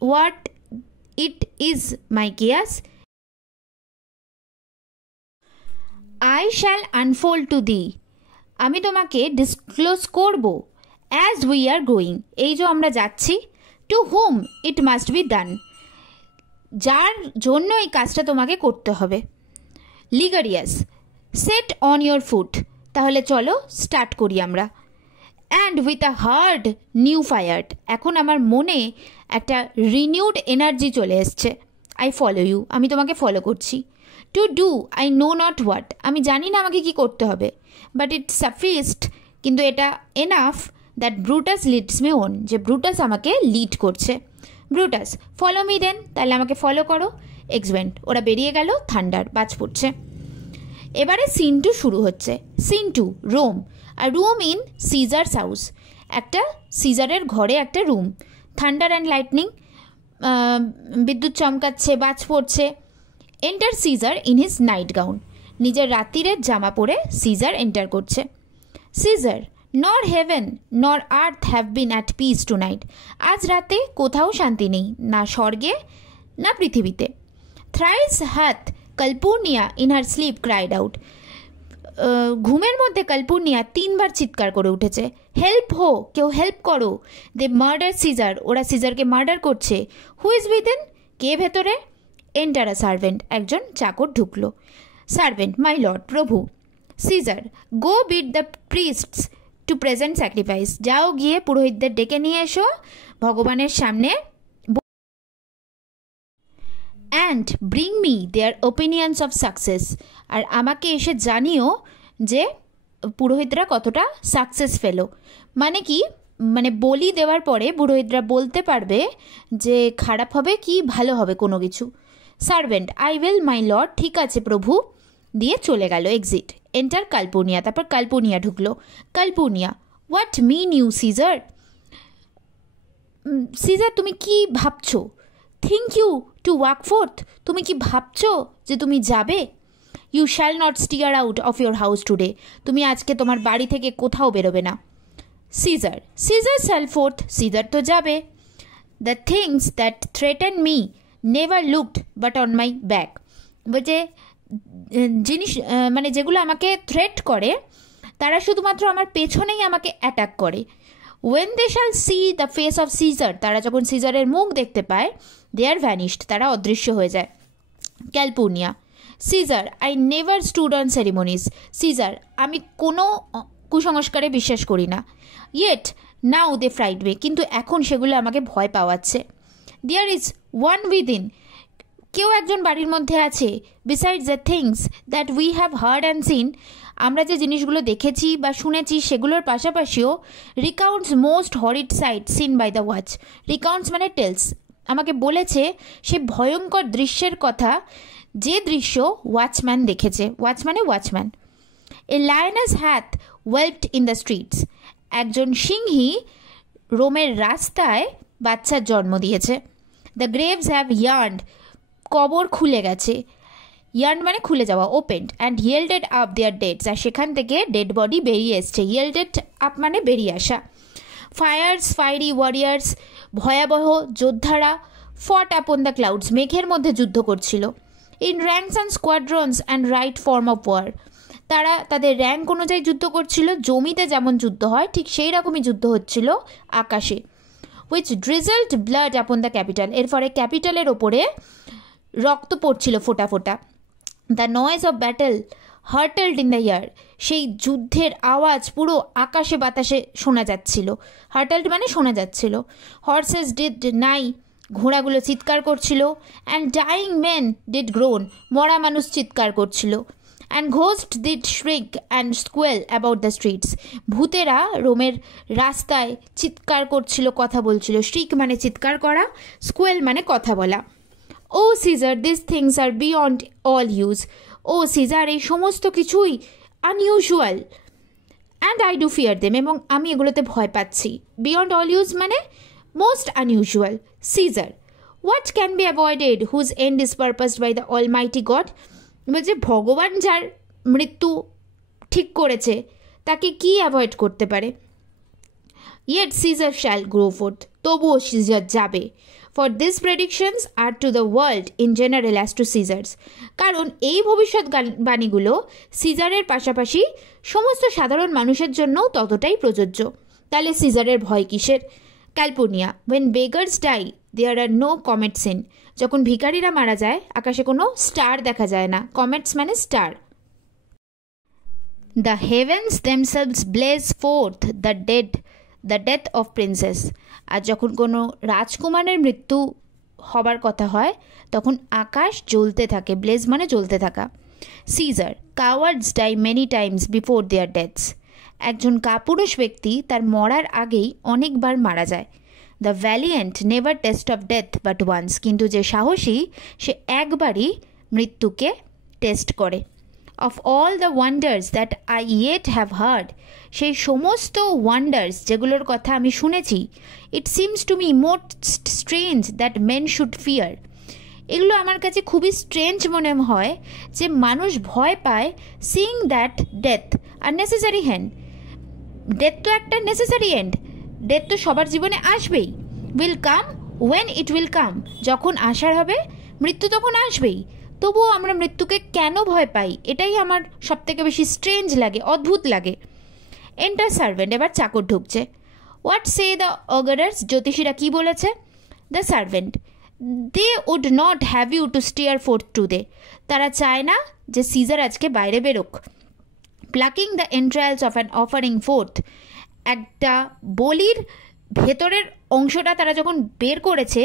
What it is my Caius, I shall unfold to thee, আমি তোমাকে ডিসক্লোজ করব। অ্যাজ উই আর গোয়িং, এই যে আমরা যাচ্ছি। To whom it must be done, যার জন্য এই কাজটা তোমাকে করতে হবে। Ligarius, set on your foot, তাহলে চলো স্টার্ট করি আমরা। And with a hard new fire, এখন আমার মনে একটা রিনিউড এনার্জি চলে এসছে। আই ফলো ইউ, আমি তোমাকে ফলো করছি। To do I know not what, আমি জানি না আমাকে কি করতে হবে। বাট ইট সাফিস্ট, কিন্তু এটা enough that Brutus leads me on, যে ব্রুটাস আমাকে লিড করছে। ব্রুটাস, ফলো মি দেন, তাহলে আমাকে ফলো করো। এক্সভেন্ট, ওরা বেরিয়ে গেল। থান্ডার, বাজ পড়ছে। এবারে সিন 2 শুরু হচ্ছে। Scene 2, Rome. A room in Caesar's house, একটা সিজারের ঘরে একটা রুম। থান্ডার অ্যান্ড লাইটনিং, বিদ্যুৎ চমকাচ্ছে, বাজ পড়ছে। Enter Caesar in his night gown, নিজের রাত্রিরের জামা পরে সিজার এন্টার করছে। Caesar, nor heaven nor earth have been at peace tonight, আজ রাতে কোথাও শান্তি নেই, না স্বর্গে না পৃথিবীতে। Thrice hath Calpurnia in her sleep cried out, ঘুমের মধ্যে কল্পূর্নিয়া 3 বার চিৎকার করে উঠেছে। হেল্প হো, কেউ হেল্প করো। দে মার্ডার সিজার, ওরা সিজারকে মার্ডার করছে। হু ইজ উইদিন, কে ভেতরে। এন্টার আ সার্ভেন্ট, একজন চাকর ঢুকলো। সার্ভেন্ট, মাই লর্ড, প্রভু। Caesar, go bid the priests to present sacrifice, যাও গিয়ে পুরোহিতদের ডেকে নিয়ে এসো ভগবানের সামনে, and bring me their opinions of success, আর আমাকে এসে জানিও যে পুরোহিতরা কতটা সাকসেস পেল। মানে কি, মানে বলি দেওয়ার পরে পুরোহিতরা বলতে পারবে যে খারাপ হবে কি ভালো হবে কোনো কিছু। Servant, I will my Lord, ঠিক আছে প্রভু, দিয়ে চলে গেল। এক্সিট। এন্টার কাল্পূর্নিয়া, তারপর কাল্পূর্নিয়া ঢুকলো। Calpurnia, what mean you Caesar, Caesar তুমি কি ভাবছো। Think you to walk forth, তুমি কি ভাবছো যে তুমি যাবে। You shall not stir out of your house today, তুমি আজকে তোমার বাড়ি থেকে কোথাও বেরোবে না। Caesar, Caesar shall forth, Caesar তো যাবে। The things that threatened me never looked but on my back, বলছে জিনিস মানে যেগুলো আমাকে থ্রেট করে তারা শুধুমাত্র আমার পেছনেই আমাকে অ্যাটাক করে। When they shall see the face of Caesar, তারা যখন সিজারের মুখ দেখতে পায়, দে আর ভ্যানিশড, তারা অদৃশ্য হয়ে যায়। Calpurnia, Caesar, I never stood on ceremonies, Caesar আমি কোনো কুসংস্কারে বিশ্বাস করি না। Yet now they fright me, কিন্তু এখন সেগুলো আমাকে ভয় পাওয়াচ্ছে। দেয়ার ইজ ওয়ান উইদিন, কেউ একজন বাড়ির মধ্যে আছে। Besides the things that we have heard and seen, আমরা যে জিনিসগুলো দেখেছি বা শুনেছি সেগুলোর পাশাপাশিও recounts most horrid sights seen by the watch, recounts মানে টেলস, আমাকে বলেছে সে ভয়ঙ্কর দৃশ্যের কথা যে দৃশ্য ওয়াচম্যান দেখেছে। ওয়াচ মানে watchman. A lioness hath whelped in the streets, একজন সিংহী রোমের রাস্তায় বাচ্চার জন্ম দিয়েছে। দ্য গ্রেভস হ্যাভ ইয়ার্নড, কবর খুলে গেছে। ইয়ার্ন মানে খুলে যাওয়া, opened. And yielded up their deads, আর সেখান থেকে ডেড বডি বেরিয়ে এসছে। ইয়েল্ডেড আপ মানে বেরিয়ে আসা। ফায়ার্স ফায়ারি ওয়ারিয়ার্স, ভয়াবহ যোদ্ধারা ফট আপন দ্য ক্লাউডস, মেঘের মধ্যে যুদ্ধ করছিল। In ranks and squadrons and right form of war, তারা তাদের র্যাঙ্ক অনুযায়ী যুদ্ধ করছিল। জমিতে যেমন যুদ্ধ হয় ঠিক সেই রকমই যুদ্ধ হচ্ছিল আকাশে। Which drizzled blood upon the Capitol, এর ফলে ক্যাপিটালের ওপরে রক্ত পড়ছিল ফোটা ফোটা। The noise of battle hurtled in the air, সেই যুদ্ধের আওয়াজ পুরো আকাশে বাতাসে শোনা যাচ্ছিল। হার্টেলড মানে শোনা যাচ্ছিল। হর্সেস ডিড নাই ঘোড়াগুলো চিৎকার করছিল। And dying men did groan, মরা মানুষ চিৎকার করছিল। And ghost did shriek and squeal about the streets, ভূতেরা রোমের রাস্তায় চিৎকার করছিল, কথা বলছিল। শ্রিক মানে চিৎকার করা, স্কোয়েল মানে কথা বলা। O Caesar, this things are beyond all use, O Caesar, এই সমস্ত কিছুই unusual. And I do fear them, এবং আমি এগুলোতে ভয় পাচ্ছি। বিয়ন্ড অল ইউজ মানে most unusual. Caesar, what can be avoided whose end is purposed by the almighty God, বলছে ভগবান যার মৃত্যু ঠিক করেছে তাকে কি অ্যাভয়েড করতে পারে। Yet Caesar shall grow forth, তবুও সিজার যাবে। For this predictions are to the world in general as to Caesar's, কারণ এই ভবিষ্যৎবাণীগুলো সিজারের পাশাপাশি সমস্ত সাধারণ মানুষের জন্যও ততটাই প্রযোজ্য। তাহলে সিজারের ভয় কিসের? Calpurnia, when beggars die there are no comets in, যখন ভিখারিরা মারা যায় আকাশে কোনো স্টার দেখা যায় না। কমেটস মানে star. The heavens themselves blaze forth the death of princes, আর যখন কোনো রাজকুমারের মৃত্যু হবার কথা হয় তখন আকাশ জ্বলতে থাকে। ব্লেজ মানে জ্বলতে থাকা। Caesar, cowards die many times before their deaths, একজন কাপুরুষ ব্যক্তি তার মরার আগেই অনেকবার মারা যায়। The valiant never taste of death but once, কিন্তু যে সাহসী সে একবারই মৃত্যুকে টেস্ট করে। Of all the wonders that I yet have heard, সেই সমস্ত ওয়ান্ডার্স যেগুলোর কথা আমি শুনেছি, it seems to me most strange that men should fear, এগুলো আমার কাছে খুবই স্ট্রেঞ্জ মনে হয় যে মানুষ ভয় পায় seeing that death a necessary end. Death তো একটা নেসেসারি এন্ড, ডেথ তো সবার জীবনে আসবেই। Will come when it will come, যখন আসার হবে মৃত্যু তখন আসবেই। তবুও আমরা মৃত্যুকে কেন ভয় পাই, এটাই আমার সবথেকে বেশি স্ট্রেঞ্জ লাগে, অদ্ভুত লাগে। এন্টার সার্ভেন্ট, এবার চাকর ঢুকছে। হোয়াট সে দ্য অগারার্স, জ্যোতিষীরা কি বলেছে? The servant, they would not have you to stir forth today, তারা চায় না যে সিজার আজকে বাইরে বেরোক। Plucking the entrails of an offering forth, একটা বলির ভেতরের অংশটা তারা যখন বের করেছে,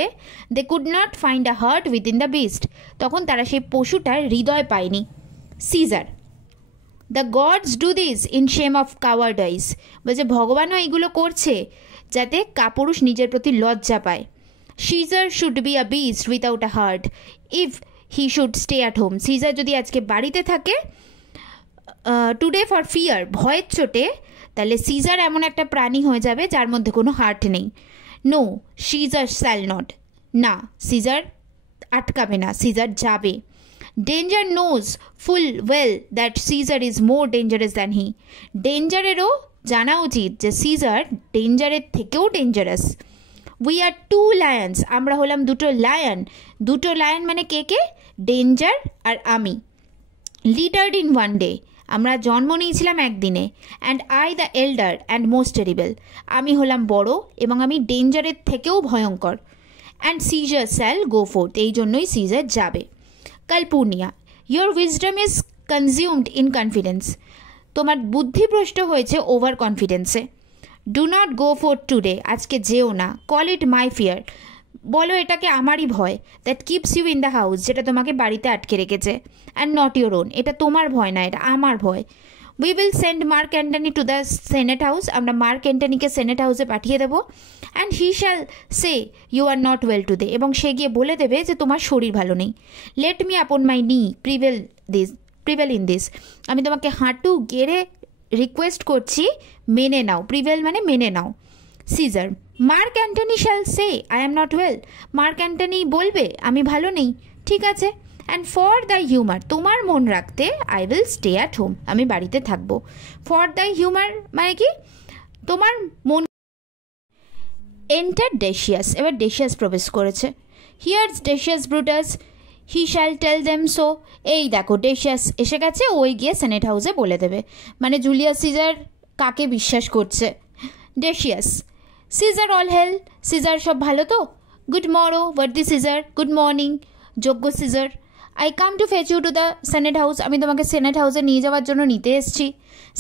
they could not find a heart within the beast, তখন তারা সেই পশুটার হৃদয় পায়নি। Caesar, the gods do this in shame of cowardice, বলছে ভগবানও এইগুলো করছে যাতে কাপুরুষ নিজের প্রতি লজ্জা পায়। Caesar should be a beast without a heart if he should stay at home, Caesar যদি আজকে বাড়িতে থাকে টুডে ফর ফিয়ার, ভয়ের চোটে, তাহলে সিজার এমন একটা প্রাণী হয়ে যাবে যার মধ্যে কোনো হার্ট নেই। নো, সিজার শ্যাল নট, না সিজার আটকাবে না, সিজার যাবে। Danger knows full well that Caesar is more dangerous than he, ডেঞ্জারেরও জানা উচিত যে সিজার ডেঞ্জারের থেকেও dangerous. We are two lions, আমরা হলাম দুটো লায়ন। দুটো লায়ন মানে কে কে? ডেঞ্জার আর আমি। লিডার্ড ইন ওয়ান ডে, আমরা জন্ম নিয়েছিলাম একদিনে। And I the elder and most terrible, আমি হলাম বড় এবং আমি ডেঞ্জারের থেকেও ভয়ঙ্কর। And Caesar shall go forth, এই জন্যই সিজার যাবে। Calpurnia, your wisdom is consumed in confidence, তোমার বুদ্ধিভ্রষ্ট হয়েছে ওভার কনফিডেন্সে। Do not go forth today, আজকে যেও না। কল ইট মাই ফিয়ার, বলো এটাকে আমারই ভয়। That keeps you in the house, যেটা তোমাকে বাড়িতে আটকে রেখেছে। অ্যান্ড নট ইউর ওন, এটা তোমার ভয় না, এটা আমার ভয়। We will send Mark Antony to the senate house, আমরা মার্ক অ্যান্টনিকে সেনেট হাউসে পাঠিয়ে দেবো। And he shall say you are not well today, এবং সে গিয়ে বলে দেবে যে তোমার শরীর ভালো নেই। লেট মি আপন মাই নি প্রিভেল ইন দিস, আমি তোমাকে হাঁটু গেড়ে রিকোয়েস্ট করছি, মেনে নাও। প্রিভেল মানে মেনে নাও। Caesar, Mark Antony shall say I am not well, Mark Antony বলবে আমি ভালো নেই, ঠিক আছে। অ্যান্ড ফর দ্য হিউমার, তোমার মন রাখতে, I will stay at home, আমি বাড়িতে থাকবো। ফর দ্য হিউমার মানে কি? তোমার মন। এন্টার ডেসিয়াস, এবার ডেসিয়াস প্রবেশ করেছে। Here's Decius Brutus, he shall tell them so, এই দেখো ডেসিয়াস এসে গেছে, ওই গিয়ে সেনেট হাউসে বলে দেবে। মানে জুলিয়াস সিজার কাকে বিশ্বাস করছে? Decius, Caesar all hail, Caesar সব ভালো তো? Good morrow worthy Caesar, good morning যোগ্য Caesar. I come to fetch you to the senate house, আমি তোমাকে সেনেট হাউসে নিয়ে যাওয়ার জন্য নিতে এসেছি।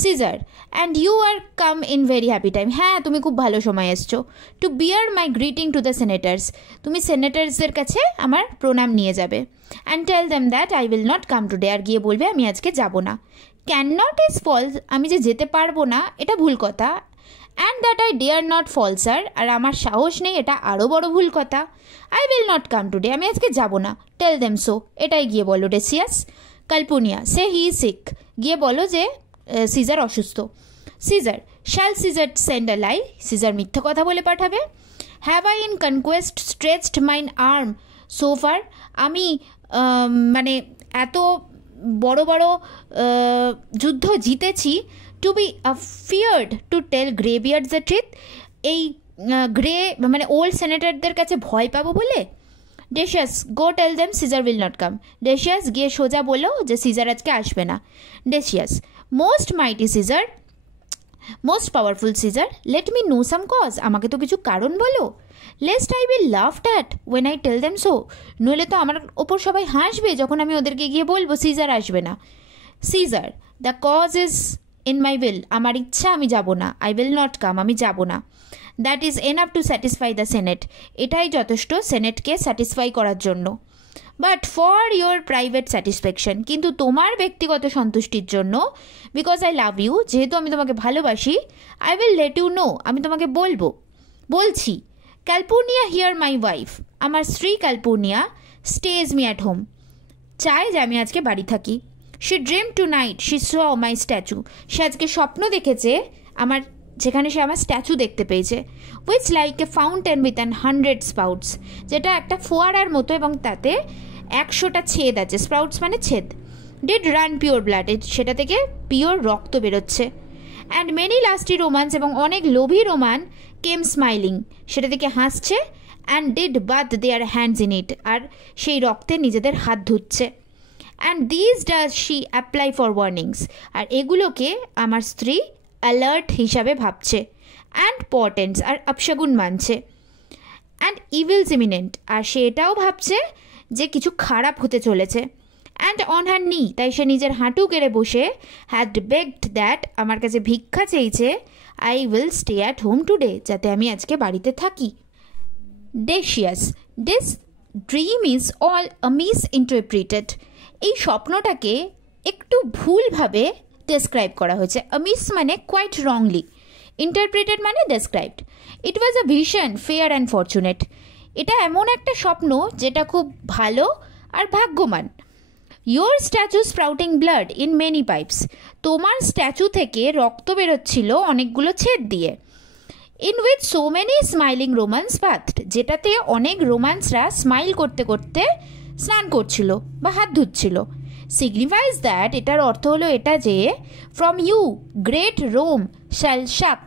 Caesar, and you are come in very happy time, হ্যাঁ তুমি খুব ভালো সময় এসছো। To bear my greeting to the senators, তুমি সেনেটার্সদের কাছে আমার প্রণাম নিয়ে যাবে। And tell them that I will not come today, আর গিয়ে বলবে আমি আজকে যাব না। ক্যান নট ইজ ফলস, আমি যে যেতে পারবো না এটা ভুল কথা। And that I dare not falser, আর আমার সাহস নেই, এটা আরও বড় ভুল কথা। I will not come today, আমি আজকে যাব না। টেল দেম সো, এটাই গিয়ে বলো ডেসিয়াস। কাল্পুনিয়া, সে হি সিক, গিয়ে বলো যে সিজার অসুস্থ। Caesar, shall Caesar send a lie, Caesar মিথ্যা কথা বলে পাঠাবে। Have I in conquest stretched mine arm so far, আমি মানে এত বড় বড় যুদ্ধ জিতেছি। To be feared to tell greybeards the truth, এই মানে ওল্ড সেনেটারদের কাছে ভয় পাবো বলে। Decius, go tell them Caesar will not come. Decius, গিয়ে সোজা বলো যে সিজার আজকে আসবে না। Decius, most mighty Caesar, most powerful caesar, let me know some cause, আমাকে তো কিছু কারণ বলো। Lest I will laughed at when I tell them so, নইলে তো আমার ওপর সবাই হাসবে যখন আমি ওদেরকে গিয়ে বলবো সিজার আসবে না। Caesar, the cause is in my will, আমার ইচ্ছা, আমি যাব না। আই উইল নট কাম, আমি যাব না। That is enough to satisfy the senate, এটাই যথেষ্ট সেনেটকে স্যাটিসফাই করার জন্য। But for your private satisfaction, কিন্তু তোমার ব্যক্তিগত সন্তুষ্টির জন্য, বিকজ আই লাভ ইউ, যেহেতু আমি তোমাকে ভালোবাসি, I will let you know, আমি তোমাকে বলছি। ক্যালপুনিয়া হিয়ার মাই ওয়াইফ, আমার স্ত্রী Calpurnia stays me at home, চায় যে আমি আজকে বাড়ি থাকি। She dream tonight she saw my statue, সে আজকে স্বপ্ন দেখেছে আমার, যেখানে সে আমার স্ট্যাচু দেখতে পেয়েছে। Which like a fountain with an 100 স্পাউটস, যেটা একটা ফোয়ারার মতো এবং তাতে 100টা ছেদ আছে। স্প্রাউটস মানে ছেদ। ডিড রান পিওর ব্লাড, সেটা থেকে পিওর রক্ত বেরোচ্ছে। অ্যান্ড মেনি লাস্টি রোমান্স, এবং অনেক লোভী রোমান কেম স্মাইলিং, সেটা থেকে হাসছে। And did bathe their hands in it, আর সেই রক্তে নিজেদের হাত ধুচ্ছে। And this does she apply for warnings, আর এগুলোকে আমার স্ত্রী অ্যালার্ট হিসাবে ভাবছে। অ্যান্ড পর্টেন্টস, আর আপশগুন মানছে। অ্যান্ড ইভিলস ইমিনেন্ট, আর সে এটাও ভাবছে যে কিছু খারাপ হতে চলেছে। অ্যান্ড অন হ্যার নি, তাই সে নিজের হাঁটু কেড়ে বসে হ্যাড বেগড দ্যাট, আমার কাছে ভিক্ষা চেয়েছে, I will stay at home today, যাতে আমি আজকে বাড়িতে থাকি। Decius, this dream is all amiss interpreted, এই স্বপ্নটাকে একটু ভুলভাবে ডেসক্রাইব করা হয়েছে। মিস মানে কোয়াইট রংলি, ইন্টারপ্রিটেড মানে described. It was a vision fair and fortunate, এটা এমন একটা স্বপ্ন যেটা খুব ভালো আর ভাগ্যবান। Your statue sprouting blood in many pipes, তোমার স্ট্যাচু থেকে রক্ত বেরোচ্ছিল অনেকগুলো ছেদ দিয়ে। In with so many smiling romance বাথড, যেটাতে অনেক রোমান্সরা স্মাইল করতে করতে স্নান করছিল বা হাত ধুচ্ছিল। সিগনিফাইজ দ্যাট, এটার অর্থ হলো এটা যে from you great Rome shall suck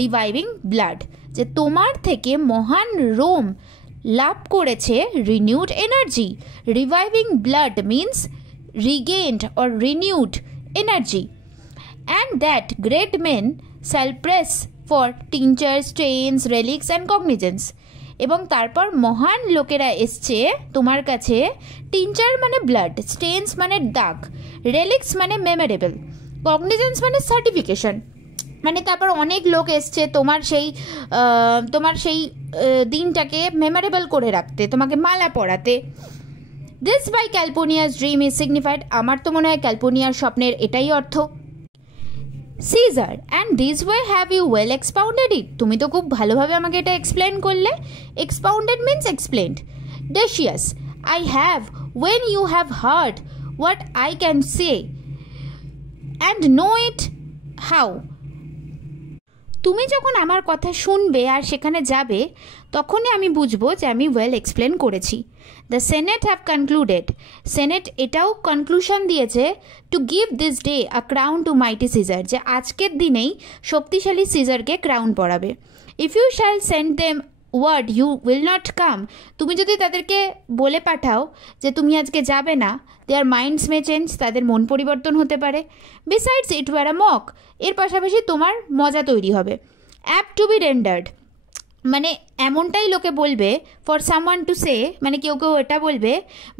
reviving blood, যে তোমার থেকে মহান রোম লাভ করেছে renewed energy. Reviving blood means regained or renewed energy. And that great men shall press for tincture stains relics and cognizance, এবং তারপর মহান লোকেরা এসছে তোমার কাছে। টিঞ্চার মানে ব্লাড, স্টেইনস মানে দাগ, রেলিক্স মানে মেমোরেবল, কগনিজেন্স মানে সার্টিফিকেশন, মানে তারপর অনেক লোক এসছে তোমার সেই দিনটাকে মেমোরেবল করে রাখতে, তোমাকে মালা পরাতে। This by Calpurnia's dream is signified, আমার তো মনে হয় ক্যালপুনিয়ার স্বপ্নের এটাই অর্থ। Caesar, and this way have you well expounded it, তুমি তো খুব ভালোভাবে আমাকে এটা এক্সপ্লেন করলে। Expounded means explained. Decius, I have when you have heard what I can say and know it how, তুমি যখন আমার কথা শুনবে আর সেখানে যাবে তখনই আমি বুঝবো যে আমি ওয়েল এক্সপ্লেন করেছি। The senate have concluded, senate এটাও কনক্লুশন দিয়েছে to give this day a crown to mighty Caesar, যে আজকের দিনেই শক্তিশালী সিজারকে ক্রাউন পরাবে। If you shall send them word you will not come, তুমি যদি তাদেরকে বলে পাঠাও যে তুমি আজকে যাবে না, দেয়ার মাইন্ডস মে চেঞ্জ, তাদের মন পরিবর্তন হতে পারে। Besides it were a mock, এর পাশাপাশি তোমার মজা তৈরি হবে। অ্যাপ টু বি রেন্ডার্ড, মানে এমনটাই লোকে বলবে, ফর সামওয়ান টু সে, মানে কেউ কেউ এটা বলবে,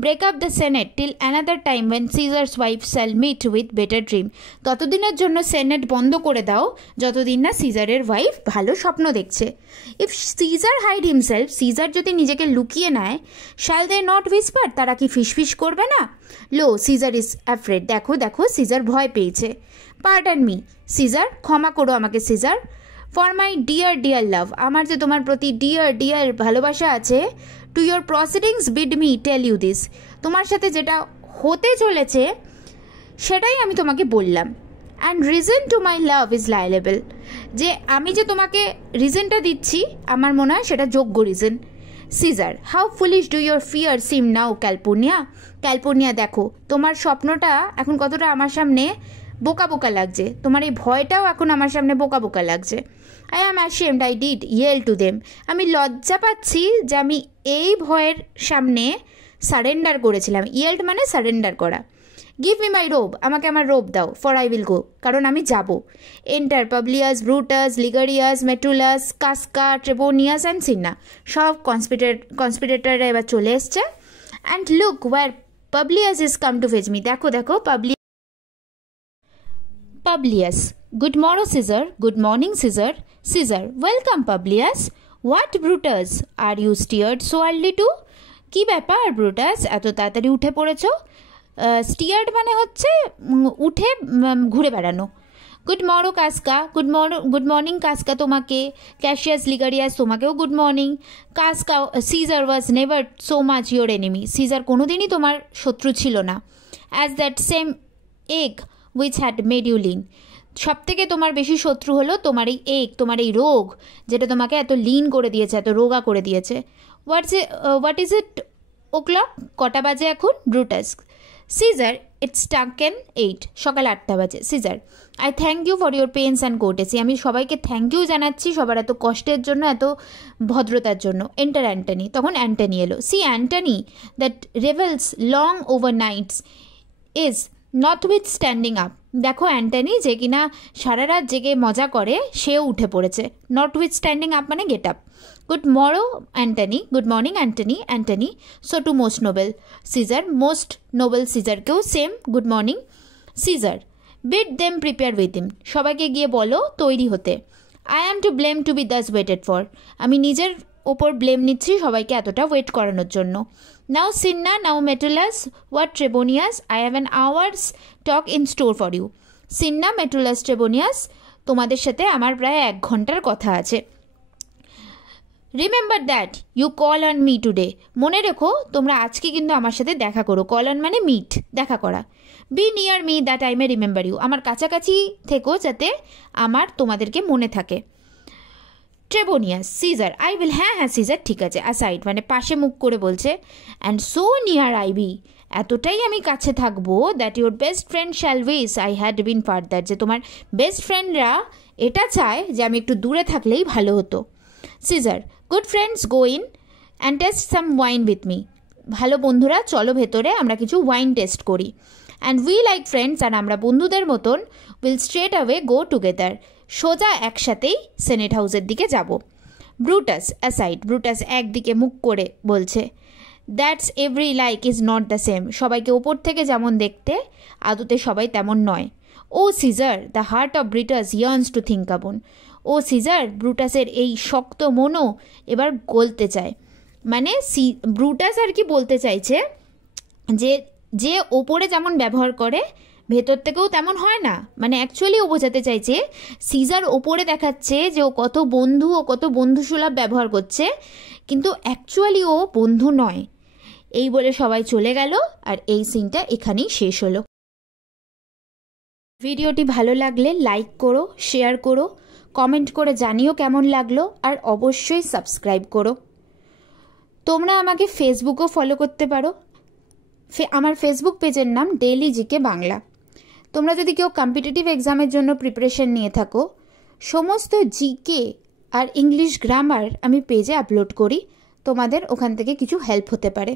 break up the senate till another time when Caesar's wife shall meet with better dream. ততদিনের জন্য সেনেট বন্ধ করে দাও যতদিন না সিজারের ওয়াইফ ভালো স্বপ্ন দেখছে। If Caesar hide himself, Caesar যদি নিজেকে লুকিয়ে নেয়, শ্যাল দে নট হুইসপার, তারা কি ফিসফিস করবে না? লো সিজার ইজ অ্যাফ্রেড, দেখো দেখো সিজার ভয় পেয়েছে। পার্ডন মি সিজার, ক্ষমা করো আমাকে Caesar. For my dear dear love, আমার যে তোমার প্রতি ডিয়ার ডিয়ার ভালোবাসা আছে। To your proceedings bid me tell you this, তোমার সাথে যেটা হতে চলেছে সেটাই আমি তোমাকে বললাম। And reason to my love is liable, যে আমি যে তোমাকে রিজনটা দিচ্ছি আমার মনে হয় সেটা যোগ্য reason. Caesar, how foolish do your fear seem now Calpurnia. Calpurnia, দেখো তোমার স্বপ্নটা এখন কতটা আমার সামনে বোকা বোকা লাগছে, তোমার এই ভয়টাও এখন আমার সামনে বোকা বোকা লাগছে। I am ashamed I did Yale to them, আমি লজ্জা পাচ্ছি যে আমি এই ভয়ের সামনে সারেন্ডার করেছিলাম। ইয়েল্ড মানে সারেন্ডার করা। গিভ মি মাই রোব, আমাকে আমার রোব দাও। ফর আই উইল গো, কারণ আমি যাব। Enter Publius, Brutus, Ligarius, Metellus, Casca, Trebonius and Cinna, সব কনস্পিরেটররা এবার চলে এসছে। And look where Publius is come to fetch me, দেখো দেখো Publius, good morrow Caesar, good morning Caesar. Caesar, welcome Publius. What Brutus, are you stirred so early too? কি ব্যাপার ব্রুটাস, এত তাড়াতাড়ি উঠে পড়েছ? স্টিয়ার্ড মানে হচ্ছে উঠে ঘুরে বেড়ানো। Good morning Casca, good morning Casca তোমাকে। ক্যাশিয়াস লিগারিয়াস, তোমাকেও good morning. Casca, Caesar was never so much your enemy, Caesar কোনোদিনই তোমার শত্রু ছিল না। As that same ague which had made you lean, সব থেকে তোমার বেশি শত্রু হলো তোমার এই এক, তোমার এই রোগ যেটা তোমাকে এত লিন করে দিয়েছে, এত রোগা করে দিয়েছে। হোয়াট ইজ ইট ওক্লক, কটা বাজে এখন? ব্রুটাস, সিজার ইটস টাকেন 8, সকাল 8টা বাজে। Caesar, I thank you for your pains and courtesy, আমি সবাইকে থ্যাংক ইউ জানাচ্ছি সবার এত কষ্টের জন্য, এত ভদ্রতার জন্য। এন্টার অ্যান্টনি, তখন অ্যান্টনি এলো। See Antony that revels long over nights is notwithstanding up, দেখো অ্যান্টনি যে কিনা সারা রাত জেগে মজা করে সেও উঠে পড়েছে। নট উইথ স্ট্যান্ডিং আপ মানে get up. Good morning Antony, good morning Antony. Antony, so to most noble Caesar, most noble সিজারকেও same good morning. Caesar, bid them prepare with him, সবাইকে গিয়ে বলো তৈরি হতে। I am to blame to be thus waited for, আমি নিজের ওপর ব্লেম নিচ্ছি সবাইকে এতটা ওয়েট করানোর জন্য। Now Cinna, now Metellus, what Trebonius, I have an hour's talk in store for you. Cinna, Metellus, Trebonius, তোমাদের সাথে আমার প্রায় 1 ঘন্টার কথা আছে। Remember that you call on me today, মনে রেখো তোমরা আজকে কিন্তু আমার সাথে দেখা করো। কল অন মানে মিট, দেখা করা। Be near me that I may remember you, আমার কাছাকাছি থেকো যাতে আমার তোমাদেরকে মনে থাকে। ট্রেবোনিয়াস, সিজার, আই উইল, হ্যাঁ হ্যাঁ সিজার ঠিক আছে। অ্যাসাইড মানে পাশে মুখ করে বলছে। And so near I be, এতটাই আমি কাছে থাকবো that your best friend shall wish I had been further, যে তোমার বেস্ট ফ্রেন্ডরা এটা চায় যে আমি একটু দূরে থাকলেই ভালো হতো। Caesar, good friends go in and taste some wine with me, ভালো বন্ধুরা চলো ভেতরে আমরা কিছু ওয়াইন টেস্ট করি। অ্যান্ড উই লাইক ফ্রেন্ডস, আর আমরা বন্ধুদের মতন will straight away go together, সোজা একসাথেই সেনেট হাউসের দিকে যাব। ব্রুটাস, অ্যাসাইড, ব্রুটাস একদিকে মুখ করে বলছে। That's every like is not the same, সবাইকে ওপর থেকে যেমন দেখতে আদতে সবাই তেমন নয়। O Caesar, the heart of Brutus yearns to think upon, O caesar, ব্রুটাসের এই শক্ত মনও এবার গলতে চায়। মানে ব্রুটাস আর কি বলতে চাইছে যে যে ওপরে যেমন ব্যবহার করে ভেতর থেকেও তেমন হয় না, মানে অ্যাকচুয়ালি ও বোঝাতে চাইছে সিজার ওপরে দেখাচ্ছে যে ও কত বন্ধু, ও কত বন্ধুসুলভ ব্যবহার করছে, কিন্তু অ্যাকচুয়ালি ও বন্ধু নয়। এই বলে সবাই চলে গেল আর এই সিনটা এখানেই শেষ হলো। ভিডিওটি ভালো লাগলে লাইক করো, শেয়ার করো, কমেন্ট করে জানিও কেমন লাগলো, আর অবশ্যই সাবস্ক্রাইব করো। তোমরা আমাকে ফেসবুকও ফলো করতে পারো, আমার ফেসবুক পেজের নাম ডেইলি জিকে বাংলা। তোমরা যদি কেউ কম্পিটিটিভ এক্সামের জন্য প্রিপারেশন নিয়ে থাকো, সমস্ত জিকে আর ইংলিশ গ্রামার আমি পেজে আপলোড করি, তোমাদের ওখান থেকে কিছু হেল্প হতে পারে।